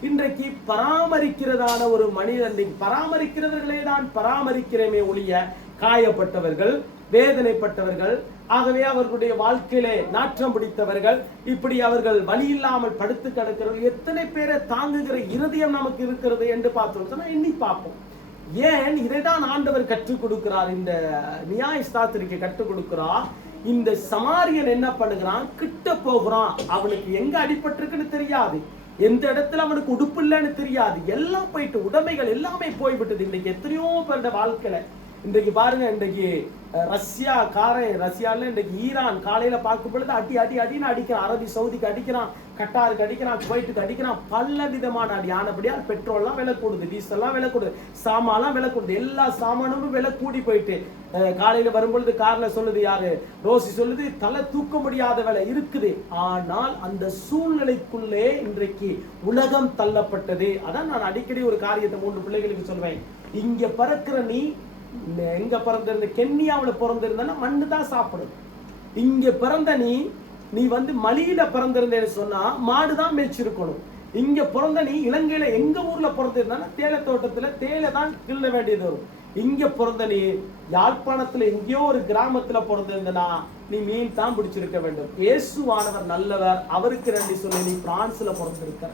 இன்றைக்கு பராமரிக்கிறதான ஒரு மனிதன், பராமரிக்கிறவர்களே தான் பராமரிக்கிறேமே ஒழிய, காயப்பட்டவர்கள், வேதனைப்பட்டவர்கள், ஆகவே அவர்களுடைய வாழ்க்கையிலே நாற்றம் பிடித்தவர்கள், இப்படி அவர்கள் வழி இல்லாமல் படுத்து கிடக்கிறவர்கள், எத்தனை பேரை தாங்குகிற இருதயம் நமக்கு இருக்கிறது என்று பார்த்தோம். எண்ணி பார்ப்போம். ஏன் இதைதான் ஆண்டவர் கற்றுக் கொடுக்கிறார், இந்த நியாய சாஸ்திரிக்கு கற்றுக் கொடுக்கிறார். இந்த சமாரியன் என்ன பண்ணுகிறான், கிட்ட போகிறான். அவனுக்கு எங்க அடிபட்டிருக்குன்னு தெரியாது, எந்த இடத்துல அவனுக்கு உடுப்பு இல்லைன்னு தெரியாது, எல்லாம் போயிட்டு உடைமைகள் எல்லாமே போய்விட்டது. இன்னைக்கு எத்தனையோ பேருடைய வாழ்க்கையில இன்றைக்கு பாருங்க, இன்றைக்கு ரஷ்யால இன்றைக்கு ஈரான் காலையில பார்க்கும் பொழுது அடின்னு அடிக்கிறான். அரபி சவுதிக்கு அடிக்கிறான், கட்டாருக்கு அடிக்கிறான், குவைட்டுக்கு அடிக்கிறான், பல விதமான அடி. ஆனபடியால் பெட்ரோல்லாம் விலை கூடுது, டீசல்லாம் விலை கூடுது, சாமான்லாம் விலை கூடுது, எல்லா சாமானும் விலை கூடி போயிட்டு. காலையில வரும்பொழுது கார்ல சொல்லுது, யாரு ரோசி சொல்லுது, தலை தூக்க முடியாத விலை இருக்குது. ஆனால் அந்த சூழ்நிலைக்குள்ளே இன்றைக்கு உலகம் தள்ளப்பட்டது. அதான் நான் அடிக்கடி ஒரு காரியத்தை 3 பிள்ளைகளுக்கு சொல்வேன். இங்க பறக்கிற நீ எங்க பிறந்திருந்த, கென்யாவுல பிறந்திருந்தா மண்ணு தான் சாப்பிடும். இங்க பிறந்த நீ வந்து மலியில பிறந்திருந்தேன்னு சொன்னா மாடுதான் மேய்ச்சிருக்கணும். இங்க பிறந்த நீ இலங்கையில எங்க ஊர்ல பிறந்திருந்தா தேயிலை தோட்டத்துல தேயிலை தான் கிள்ள வேண்டியது வரும். இங்க பிறந்த நீ யாழ்ப்பாணத்துல எங்கேயோ ஒரு கிராமத்துல பிறந்திருந்தனா நீ மீன் தான் பிடிச்சிருக்க வேண்டும். இயேசுவானவர் நல்லவர், அவருக்கு நன்றி சொல்லி நீ பிரான்ஸ்ல பிறந்திருக்க.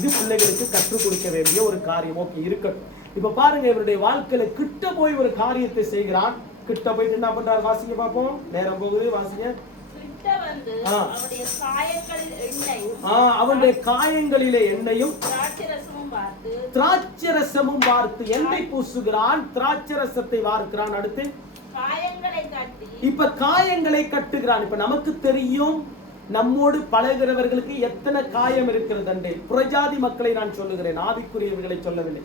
இது பிள்ளைகளுக்கு கற்றுக் கொடுக்க வேண்டிய ஒரு காரியம். ஓகே, இருக்கட்டும். இப்ப பாருங்க, இவருடைய வாழ்க்கையில கிட்ட போய் ஒரு காரியத்தை செய்கிறான். கிட்ட போயிட்டு என்ன பண்றாரு, வாசிங்க பார்ப்போம். நேரம் போகுது, வாசிங்க. அவனுடைய காயங்களிலே எண்ணெயும் திராட்சரசமும் வார்த்து எண்ணெய் பூசுகிறான், திராட்சரசத்தை வார்க்கிறான். அடுத்து இப்ப காயங்களை கட்டுகிறான். இப்ப நமக்கு தெரியும், நம்மோடு பழகிறவர்களுக்கு எத்தனை காயம் இருக்கிறது. புறஜாதி மக்களை நான் சொல்லுகிறேன், ஆவிக்குரியவர்களை சொல்லவில்லை.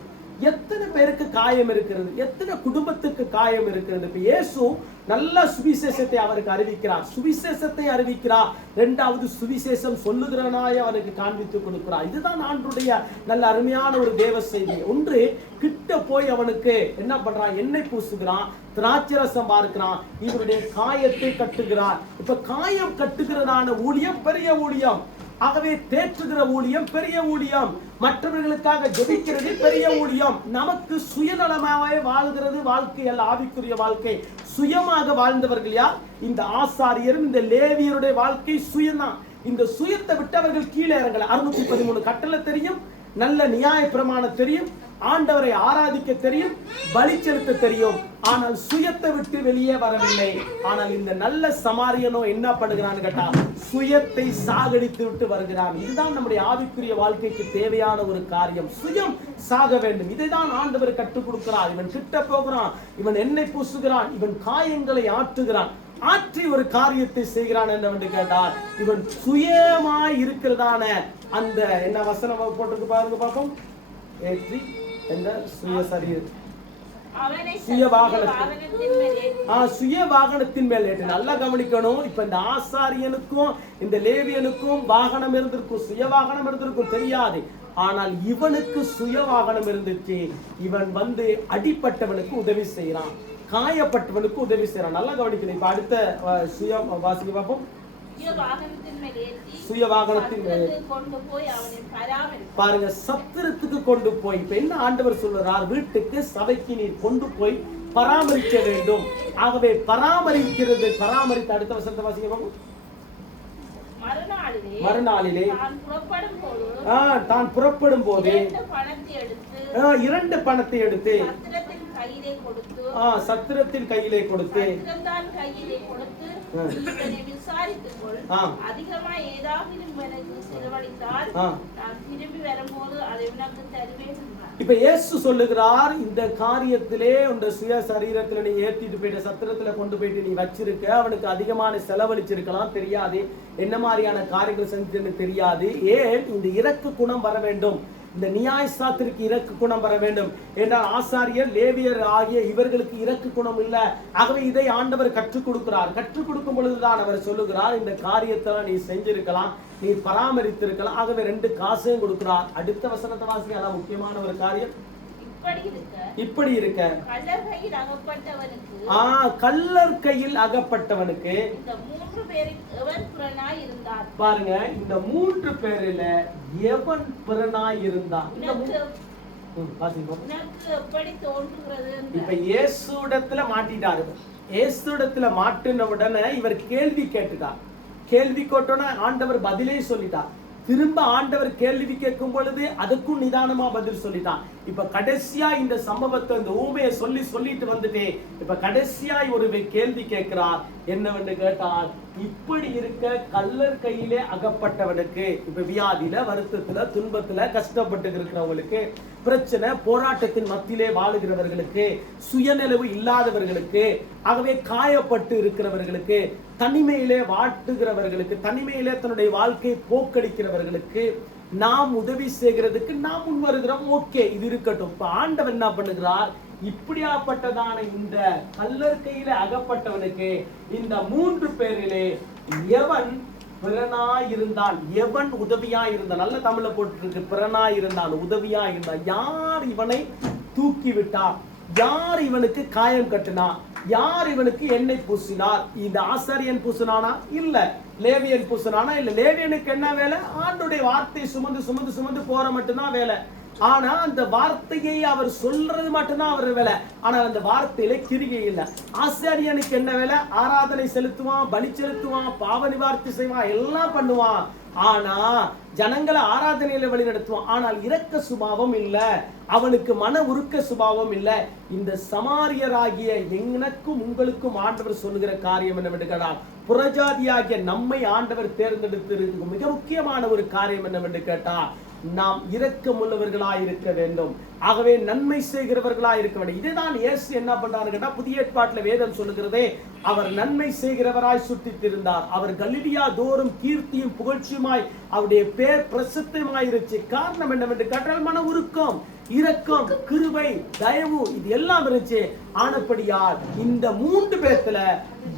எத்தனை பேருக்கு காயம் இருக்கிறது, எத்தனை குடும்பத்துக்கு காயம் இருக்கிறது. இப்ப இயேசு நல்ல சுவிசேஷத்தை அவருக்கு அறிவிக்கிறார், சுவிசேஷத்தை அறிவிக்கிறார். இரண்டாவது சுவிசேஷம் சொல்லுகிறனாய் அவனுக்கு காண்பித்து கொடுக்கிறார். இதுதான் ஆண்டவருடைய நல்ல அருமையான ஒரு தேவ செய்தி. ஒன்று, கிட்ட போய் அவனுக்கு என்ன பண்றான், எண்ணெய் பூசுகிறான், திராட்சரசம் பார்க்கிறான், இவருடைய காயத்தை கட்டுகிறார். இப்ப காயம் கட்டுகிறதான ஊழியம் பெரிய ஊழியம். ஆகவே தேற்றுகிற ஊழியம் பெரிய ஊழியம், மற்றவர்களுக்காக ஜெபிக்கிறது பெரிய ஊழியம். நமக்கு சுயநலமாகவே வாழ்கிறது வாழ்க்கை அல்ல, ஆவிக்குரிய வாழ்க்கை. சுயமாக வாழ்ந்தவர்கள் யார்? இந்த ஆசாரியரும் இந்த லேவியருடைய வாழ்க்கை சுயம்தான். இந்த சுயத்தை விட்டவர்கள் கீழே இறங்கல. 613 கட்டளை தெரியும், நல்ல நியாய பிரமாணம் தெரியும், ஆண்டவரை ஆராதிக்க தெரியும், பலி செலுத்த தெரியும். ஆனால் சுயத்தை விட்டு வெளியே வரவில்லை. ஆனால் இந்த நல்ல சமாரியனோ என்ன பண்ணுகிறான்னு கேட்டா, சுயத்தை சாகடித்து விட்டு வருகிறான். இதுதான் நம்முடைய ஆவிக்குரிய வாழ்க்கைக்கு தேவையான ஒரு காரியம். சுயம் சாக வேண்டும். இதைதான் ஆண்டவர் கற்றுக் கொடுக்கிறார். இவன் கிட்ட போகிறான், இவன் எண்ணெய் பூசுகிறான், இவன் காயங்களை ஆற்றுகிறான், ஆற்றி ஒரு காரியத்தை செய்கிறான் என்று கேட்டார். இவன் சுயமாய் இருக்கிறதான அந்த என்ன வசனம் போட்டிருக்கு பாருங்க பார்ப்போம். ஏற்றி என்ற சுய சரீரம், சுய வாகனத்தின் மேல் ஏற்றி. நல்லா கவனிக்கணும். இப்ப இந்த ஆசாரியனுக்கும் இந்த லேவியனுக்கும் வாகனம் இருந்திருக்கும், சுய வாகனம் இருந்திருக்கும், தெரியாது. ஆனால் இவனுக்கு சுய வாகனம் இருந்துச்சு. இவன் வந்து அடிப்பட்டவனுக்கு உதவி செய்யறான், காயப்பட்டவனுக்கு உதவி செய்யறான். நல்லா கவனிக்கணும். இப்ப அடுத்த சுய வாசிக்க பார்ப்போம். சுய வாகனத்தின் மேல் பாருங்க, சத்திரத்துக்கு கொண்டு போய். இப்ப என்ன ஆண்டவர் சொல்றார், வீட்டுக்கு சபைக்கு நீர் கொண்டு போய் பராமரிக்க வேண்டும். ஆகவே பராமரிக்கிறது, பராமரித்து அடுத்த வசனத்தை வாசிக்க பார்ப்போம். மறுநாளிலே தான் புறப்படும் போது 2 பணத்தை எடுத்து சத்திரத்தின் கையிலே கொடுத்து இப்ப இயேசு சொல்லுகிறார், இந்த காரியத்திலே உங்க சுய சரீரத்துல நீ ஏத்திட்டு போயிட்ட, சத்திரத்துல கொண்டு போயிட்டு நீ வச்சிருக்க, அவனுக்கு அதிகமான செலவழிச்சிருக்கலாம், தெரியாது என்ன மாதிரியான காரியங்கள் செஞ்சு தெரியாது. ஏன் இந்த இரக்க குணம் வர வேண்டும், இந்த நியாயசாத்திற்கு இரக்க குணம் வர வேண்டும் என்றால் ஆசாரியர் லேவியர் ஆகிய இவர்களுக்கு இரக்க குணம் இல்லை. ஆகவே இதை ஆண்டவர் கற்றுக் கொடுக்கிறார். கற்றுக் கொடுக்கும் பொழுதுதான் அவர் சொல்லுகிறார், இந்த காரியத்தை நீ செஞ்சிருக்கலாம், நீ பராமரித்திருக்கலாம். ஆகவே 2 காசையும் கொடுக்கிறார். அடுத்த வசனத்தை வாசிக்க, அதான் முக்கியமான ஒரு காரியம். இப்படி இருக்க கள்ளர் கையில் அகப்பட்டவனுக்கு பாருங்க, இந்த 3 பேரில் எவன் பிறனாய் இருந்தான்? இப்ப இயேசுடத்துல மாட்டிட்டாரு. இயேசுடத்துல மாட்டின உடனே இவர் கேள்வி கேட்டுட்டார். கேள்வி கேட்டோன்னா ஆண்டவர் பதிலே சொல்லிட்டார். திரும்ப ஆண்டவர் கேள்வி கேட்கும் பொழுது அதுக்கும் நிதானமா பதில் சொல்லிட்டான். இப்ப கடைசியா இந்த சம்பவத்தை, இந்த ஊமையை சொல்லிட்டு வந்துட்டே இப்ப கடைசியாய் ஒரு கேள்வி கேட்கிறார். என்னவென்று கேட்டால், இப்படி இருக்க கள்ளர் கையிலே அகப்பட்டவனுக்கு, இப்ப வியாதியில, வருத்தத்துல, துன்பத்துல கஷ்டப்பட்டு இருக்கிறவங்களுக்கு, பிரச்சனை போராட்டத்தின் மத்தியிலே வாழுகிறவர்களுக்கு, சுயநிலவு இல்லாதவர்களுக்கு, ஆகவே காயப்பட்டு இருக்கிறவர்களுக்கு, தனிமையிலே வாட்டுகிறவர்களுக்கு, தனிமையிலே தன்னுடைய வாழ்க்கையை போக்கடிக்கிறவர்களுக்கு நாம் உதவி செய்கிறதுக்கு நாம் முன் வருகிறோம். ஓகே, இது இருக்கட்டும். இப்ப ஆண்டவர் என்ன பண்ணுகிறார், இப்படியாப்பட்டதான இந்த கள்ளர் கையில அகப்பட்டவனுக்கு இந்த 3 பேரிலே எவன் பிறனாய் இருந்தான், எவன் உதவியாய் இருந்தான்? நல்ல தமிழ்ல போட்டு பிறனாய் இருந்தான், உதவியாய் இருந்தான். யார் இவனை தூக்கி விட்டார்? யார் இவனுக்கு காயம் கட்டினா? யார் இவனுக்கு எண்ணெய் பூசினார்? இந்த ஆசாரியன் பூசினானா? இல்ல. லேவியன் பூசினானா? இல்ல. லேவியனுக்கு என்ன வேலை? ஆண்டுடைய வார்த்தை சுமந்து போற மட்டும்தான் வேலை. ஆனா அந்த வார்த்தையை அவர் சொல்றது மட்டும்தான் அவர் வேலை. ஆனால் அந்த வார்த்தையில கிரிகை இல்லை. ஆசாரியனுக்கு என்ன வேலை? ஆராதனை செலுத்துவான், பலி செலுத்துவான், பாவ நிவார்த்தி செய்வான், எல்லாம் பண்ணுவான். ஆனா ஜனங்களை ஆராதனையில வழி நடத்துவான். ஆனால் இரக்க சுபாவம் இல்ல, அவனுக்கு மன உருக்க சுபாவம் இல்ல. இந்த சமாரியராகிய எனக்கும் உங்களுக்கும் ஆண்டவர் சொல்லுகிற காரியம் என்னவென்று கேட்டால், புறஜாதியாகிய நம்மை ஆண்டவர் தேர்ந்தெடுத்து மிக முக்கியமான ஒரு காரியம் என்னவென்று கேட்டால், நாம் இரக்கமுள்ளவர்களாய் இருக்க வேண்டும். ஆகவே நன்மை செய்கிறவர்களா இருக்க வேண்டும். இதுதான் இயேசு என்ன பண்றாரு கேட்டா, புதிய ஏற்பாட்டில் வேதம் சொல்லுகிறதே, அவர் நன்மை செய்கிறவராய் சுற்றித் இருந்தார். அவர் கலிலியா தோறும் கீர்த்தியும் புகழ்ச்சியுமாய் அவருடைய பேர் பிரசித்தமாய் இருந்துச்சு. காரணம் என்னவென்று கேட்டால் மன உருக்கம், இரக்கம், கிருபை, தயவு, இது எல்லாம் இருந்துச்சு. ஆனபடியால் இந்த 3 பேர்த்துல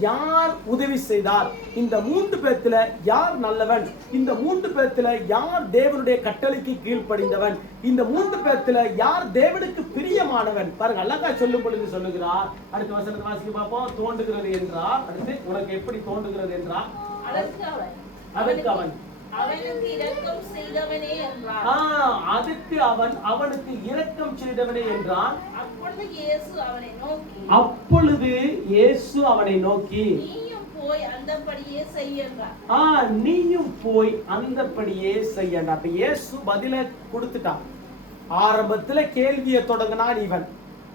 யார் உதவி செய்தார், இந்த 3 பேர்த்துல யார் நல்லவன், இந்த 3 பேர்த்துல யார் தேவனுடைய கட்டளைக்கு கீழ்ப்படிந்தவன், இந்த 3 பேர்த்துல யார் தேவனுக்கு பிரியமானவன், பாருங்க அல்லாஹ் சொல்லும் பொழுது சொல்லுகிறார். அடுத்த வசனத்தை வாசிக்க பார்ப்போம். தோன்றுகிறது என்றால், அடுத்து உனக்கு எப்படி தோன்றுகிறது என்றால், அதற்கு அவன் அவனுக்கு இரக்கம் செய்தவனே என்றான். அதுக்கு அவன் அவனுக்கு இரக்கம் செய்தவனே என்றான். அப்பொழுது இயேசு அவனை நோக்கி நீயும் போய் அந்தபடியே செய் என்றார். நீயும் போய் அந்தபடியே செய் என்றார். அப்ப இயேசு பதில கொடுத்துட்டான். ஆரம்பத்துல கேள்வியை தொடங்கினான் இவன்,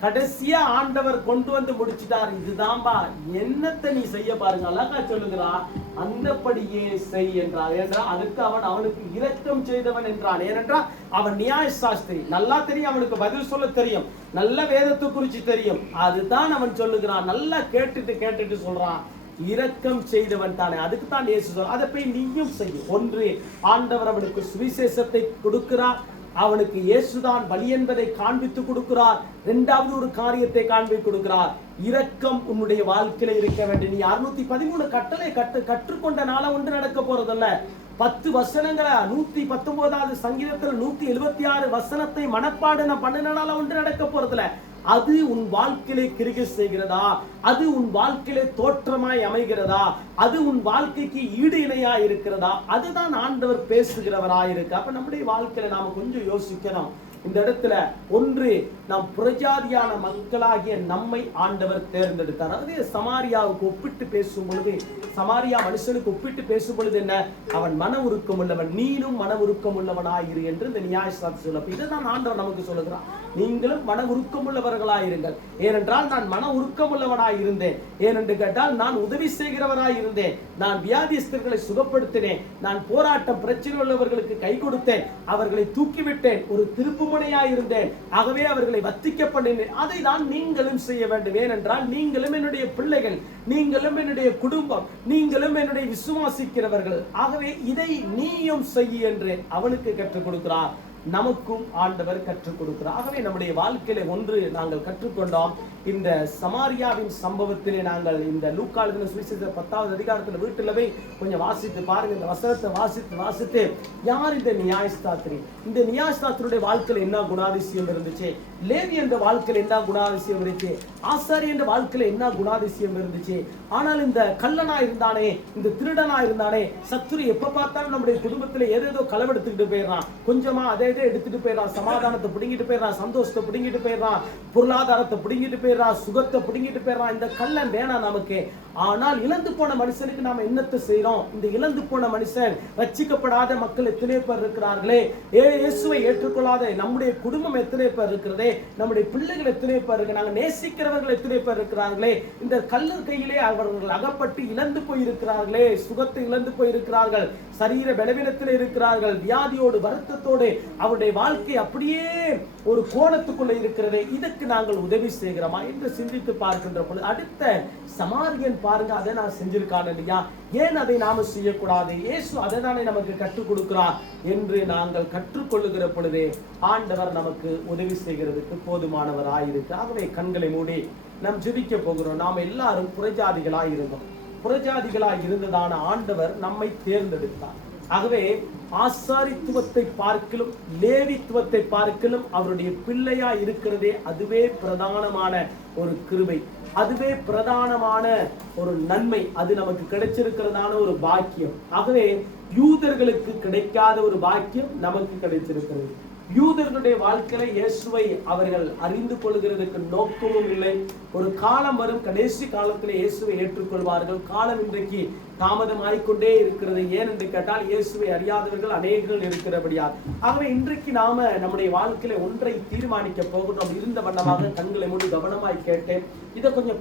கடைசியா ஆண்டவர் கொண்டு வந்து முடிச்சுட்டார். இதுதான்பா என்னத்தை நீ செய்ய பாருங்க, அழகா சொல்லுகிறா, அந்தபடியே செய் என்றார். என்றால் அதுக்கு அவன் அவனுக்கு இரக்கம் செய்தவன் என்றான். ஏனென்றால் அவன் நியாய சாஸ்திரி, நல்லா தெரியும், அவனுக்கு பதில் சொல்ல தெரியும், நல்ல வேதத்தை குறிச்சு தெரியும். அதுதான் அவன் சொல்லுகிறான். நல்லா கேட்டுட்டு சொல்றான், இரக்கம் செய்தவன் தானே. அதுக்கு தான் இயேசு சொல்ற, அதை போய் நீயும் செய்யும். ஒன்று, ஆண்டவர் அவனுக்கு சுவிசேஷத்தை கொடுக்கிறார், அவனுக்கு இயேசுதான் வழி என்பதை காண்பித்து கொடுக்கிறார். இரண்டாவது ஒரு காரியத்தை காண்பித்து கொடுக்கிறார், இரக்கம் உன்னுடைய வாழ்க்கையில இருக்க வேண்டும். நீ 613 கட்டளை கற்றுக்கொண்ட நாள ஒன்று நடக்க போறதல்ல. 10 வசனங்களை 119வது சங்கீதத்தில் 176 வசனத்தை மனப்பாடம் பண்ணினால ஒன்று நடக்க போறதுல. அது உன் வாழ்க்கையிலே கிரிகை செய்கிறதா, அது உன் வாழ்க்கையிலே தோற்றமாய் அமைகிறதா, அது உன் வாழ்க்கைக்கு ஈடு இணையா இருக்கிறதா, அதுதான் ஆண்டவர் பேசுகிறவராயிருக்கு. அப்ப நம்முடைய வாழ்க்கையில நாம கொஞ்சம் யோசிக்கணும். இந்த இடத்துல ஒன்று, நாம் புறஜாதியான மக்களாகிய நம்மை ஆண்டவர் தேர்ந்தெடுத்தார். அதாவது சமாரியாவுக்கு ஒப்பிட்டு பேசும் பொழுது, சமாரியா மனுஷனுக்கு ஒப்பிட்டு பேசும் பொழுது என்ன, அவன் மன உருக்கம் உள்ளவன், நீனும் மன உருக்கம் உள்ளவனாயிரு என்று இந்த நியாயசாஸ்திரம் சொல்ல. இதுதான் ஆண்டவர் நமக்கு சொல்லுகிறான், நீங்களும் மன உருக்கம் உள்ளவர்களாயிருங்கள். ஏனென்றால் நான் மன உருக்கம் உள்ளவனாய் இருந்தேன். ஏனென்று கேட்டால் நான் உதவி செய்கிறவராய் இருந்தேன், நான் வியாதிஸ்தர்களை சுகப்படுத்தினேன், நான் போராட்டம் பிரச்சனை உள்ளவர்களுக்கு கை கொடுத்தேன், அவர்களை தூக்கிவிட்டேன், ஒரு திருப்புமுனையாய் இருந்தேன், ஆகவே அவர்களை வத்திக்க பண்ணினேன். அதை தான் நீங்களும் செய்ய வேண்டும். ஏனென்றால் நீங்களும் என்னுடைய பிள்ளைகள், நீங்களும் என்னுடைய குடும்பம், நீங்களும் என்னுடைய விசுவாசிக்கிறவர்கள். ஆகவே இதை நீயும் செய்ய என்று அவனுக்கு கற்றுக் கொடுக்கிறார், நமக்கும் ஆண்டவர் கற்றுக் கொடுக்கிறார். ஆகவே நம்முடைய வாழ்க்கையில ஒன்று நாங்கள் கற்றுக்கொண்டோம். இந்த சமாரியாவின் சம்பவத்திலே நாங்கள் இந்த லூக்கா எழுதின சுவிசேஷம் 10வது அதிகாரத்தில் வீட்டில் போய் கொஞ்சம் வாசித்து பாருங்க. இந்த வசனத்தை வாசித்து யார் இந்த நியாயஸ்தாத்திரி, இந்த நியாயஸ்தாத்திரியுடைய வாழ்க்கையில என்ன குணாதிசயம் இருந்துச்சு, லேவி என்ற வாழ்க்கையில என்ன குணாதிசயம் இருந்துச்சு, ஆசாரி என்ற வாழ்க்கையில என்ன குணாதிசயம் இருந்துச்சு. ஆனால் இந்த கள்ளனா இருந்தானே, இந்த திருடனா இருந்தானே, சத்துரு எப்ப பார்த்தாலும் நம்முடைய குடும்பத்துல ஏதேதோ களவெடுத்துக்கிட்டு போயிடறான், கொஞ்சமா அதை எடுத்துட்டு போயிடறான், சமாதானத்தை பிடிங்கிட்டு போயிடறான், சந்தோஷத்தை பிடிங்கிட்டு போயிடறான், பொருளாதாரத்தை பிடிங்கிட்டு போயிடறான், சுகத்தை பிடிங்கிட்டு போயிடறான். இந்த கள்ளன் வேணாம் நமக்கு. ஆனால் இழந்து போன மனுஷனுக்கு நாம என்னத்தை செய்யறோம்? இந்த இழந்து போன மனுஷன், ரட்சிக்கப்படாத மக்கள் எத்தனை பேர் இருக்கிறார்களே, இயேசுவை ஏற்றுக்கொள்ளாத நம்முடைய குடும்பம் எத்தனை பேர் இருக்கிறதே, நம்முடைய பிள்ளைகள் எத்தனை பேர் இருக்கு, நாங்கள் நேசிக்கிறவர்கள் எத்தனை பேர் இருக்கிறார்களே, இந்த கள்ளர் கையிலே அவர்கள் அகப்பட்டு இழந்து போயிருக்கிறார்களே, சுகத்தை இழந்து போயிருக்கிறார்கள், சரீர பலவீனத்தில் இருக்கிறார்கள், வியாதியோடு வருத்தத்தோடு அவருடைய வாழ்க்கை அப்படியே ஒரு கோணத்துக்குள்ள இருக்கிறதே. இதுக்கு நாங்கள் உதவி செய்கிறோமா என்று சிந்தித்து பார்க்கின்ற பொழுது, அடுத்த சமாரியன் பாருங்க, அதை நான் செஞ்சிருக்கான் இல்லையா, ஏன் அதை நாம செய்யக்கூடாது, இயேசு அதை தானே நமக்கு கற்றுக் கொடுக்கிறார் என்று நாங்கள் கற்றுக்கொள்ளுகிற பொழுதே ஆண்டவர் நமக்கு உதவி செய்கிறதுக்கு போதுமானவர் ஆயிருக்கு. ஆகவே கண்களை மூடி நாம் ஜெபிக்க போகிறோம். நாம் எல்லாரும் புறஜாதிகளாய் இருந்தோம். புறஜாதிகளாய் இருந்ததான ஆண்டவர் நம்மை தேர்ந்தெடுத்தார். ஆகவே ஆசாரித்துவத்தை பார்க்கலும் லேவித்துவத்தை பார்க்கலும் அவருடைய பிள்ளையா இருக்கிறதே, அதுவே பிரதானமான ஒரு கிருபை, அதுவே பிரதானமான ஒரு நன்மை, அது நமக்கு கிடைச்சிருக்கிறதான ஒரு பாக்கியம். ஆகவே யூதர்களுக்கு கிடைக்காத ஒரு பாக்கியம் நமக்கு கிடைச்சிருக்கிறது. யூதர்களுடைய வாழ்க்கையில இயேசுவை அவர்கள் அறிந்து கொள்கிறதுக்கு நோக்கமும் இல்லை. ஒரு காலம் வரும், கடைசி காலத்தில் இயேசுவை ஏற்றுக்கொள்வார்கள். காலம் இன்றைக்கு தாமதமாய்கொண்டே இருக்கிறது. ஏன் என்று கேட்டால் இயேசுவை அறியாதவர்கள் அநேகர்கள் இருக்கிறபடியால். ஆகவே இன்றைக்கு நாம நம்முடைய வாழ்க்கையில ஒன்றை தீர்மானிக்க போகிறோம். இருந்த வண்ணமாக கண்களை மூடி கவனமாய் கேட்டேன். இதை கொஞ்சம்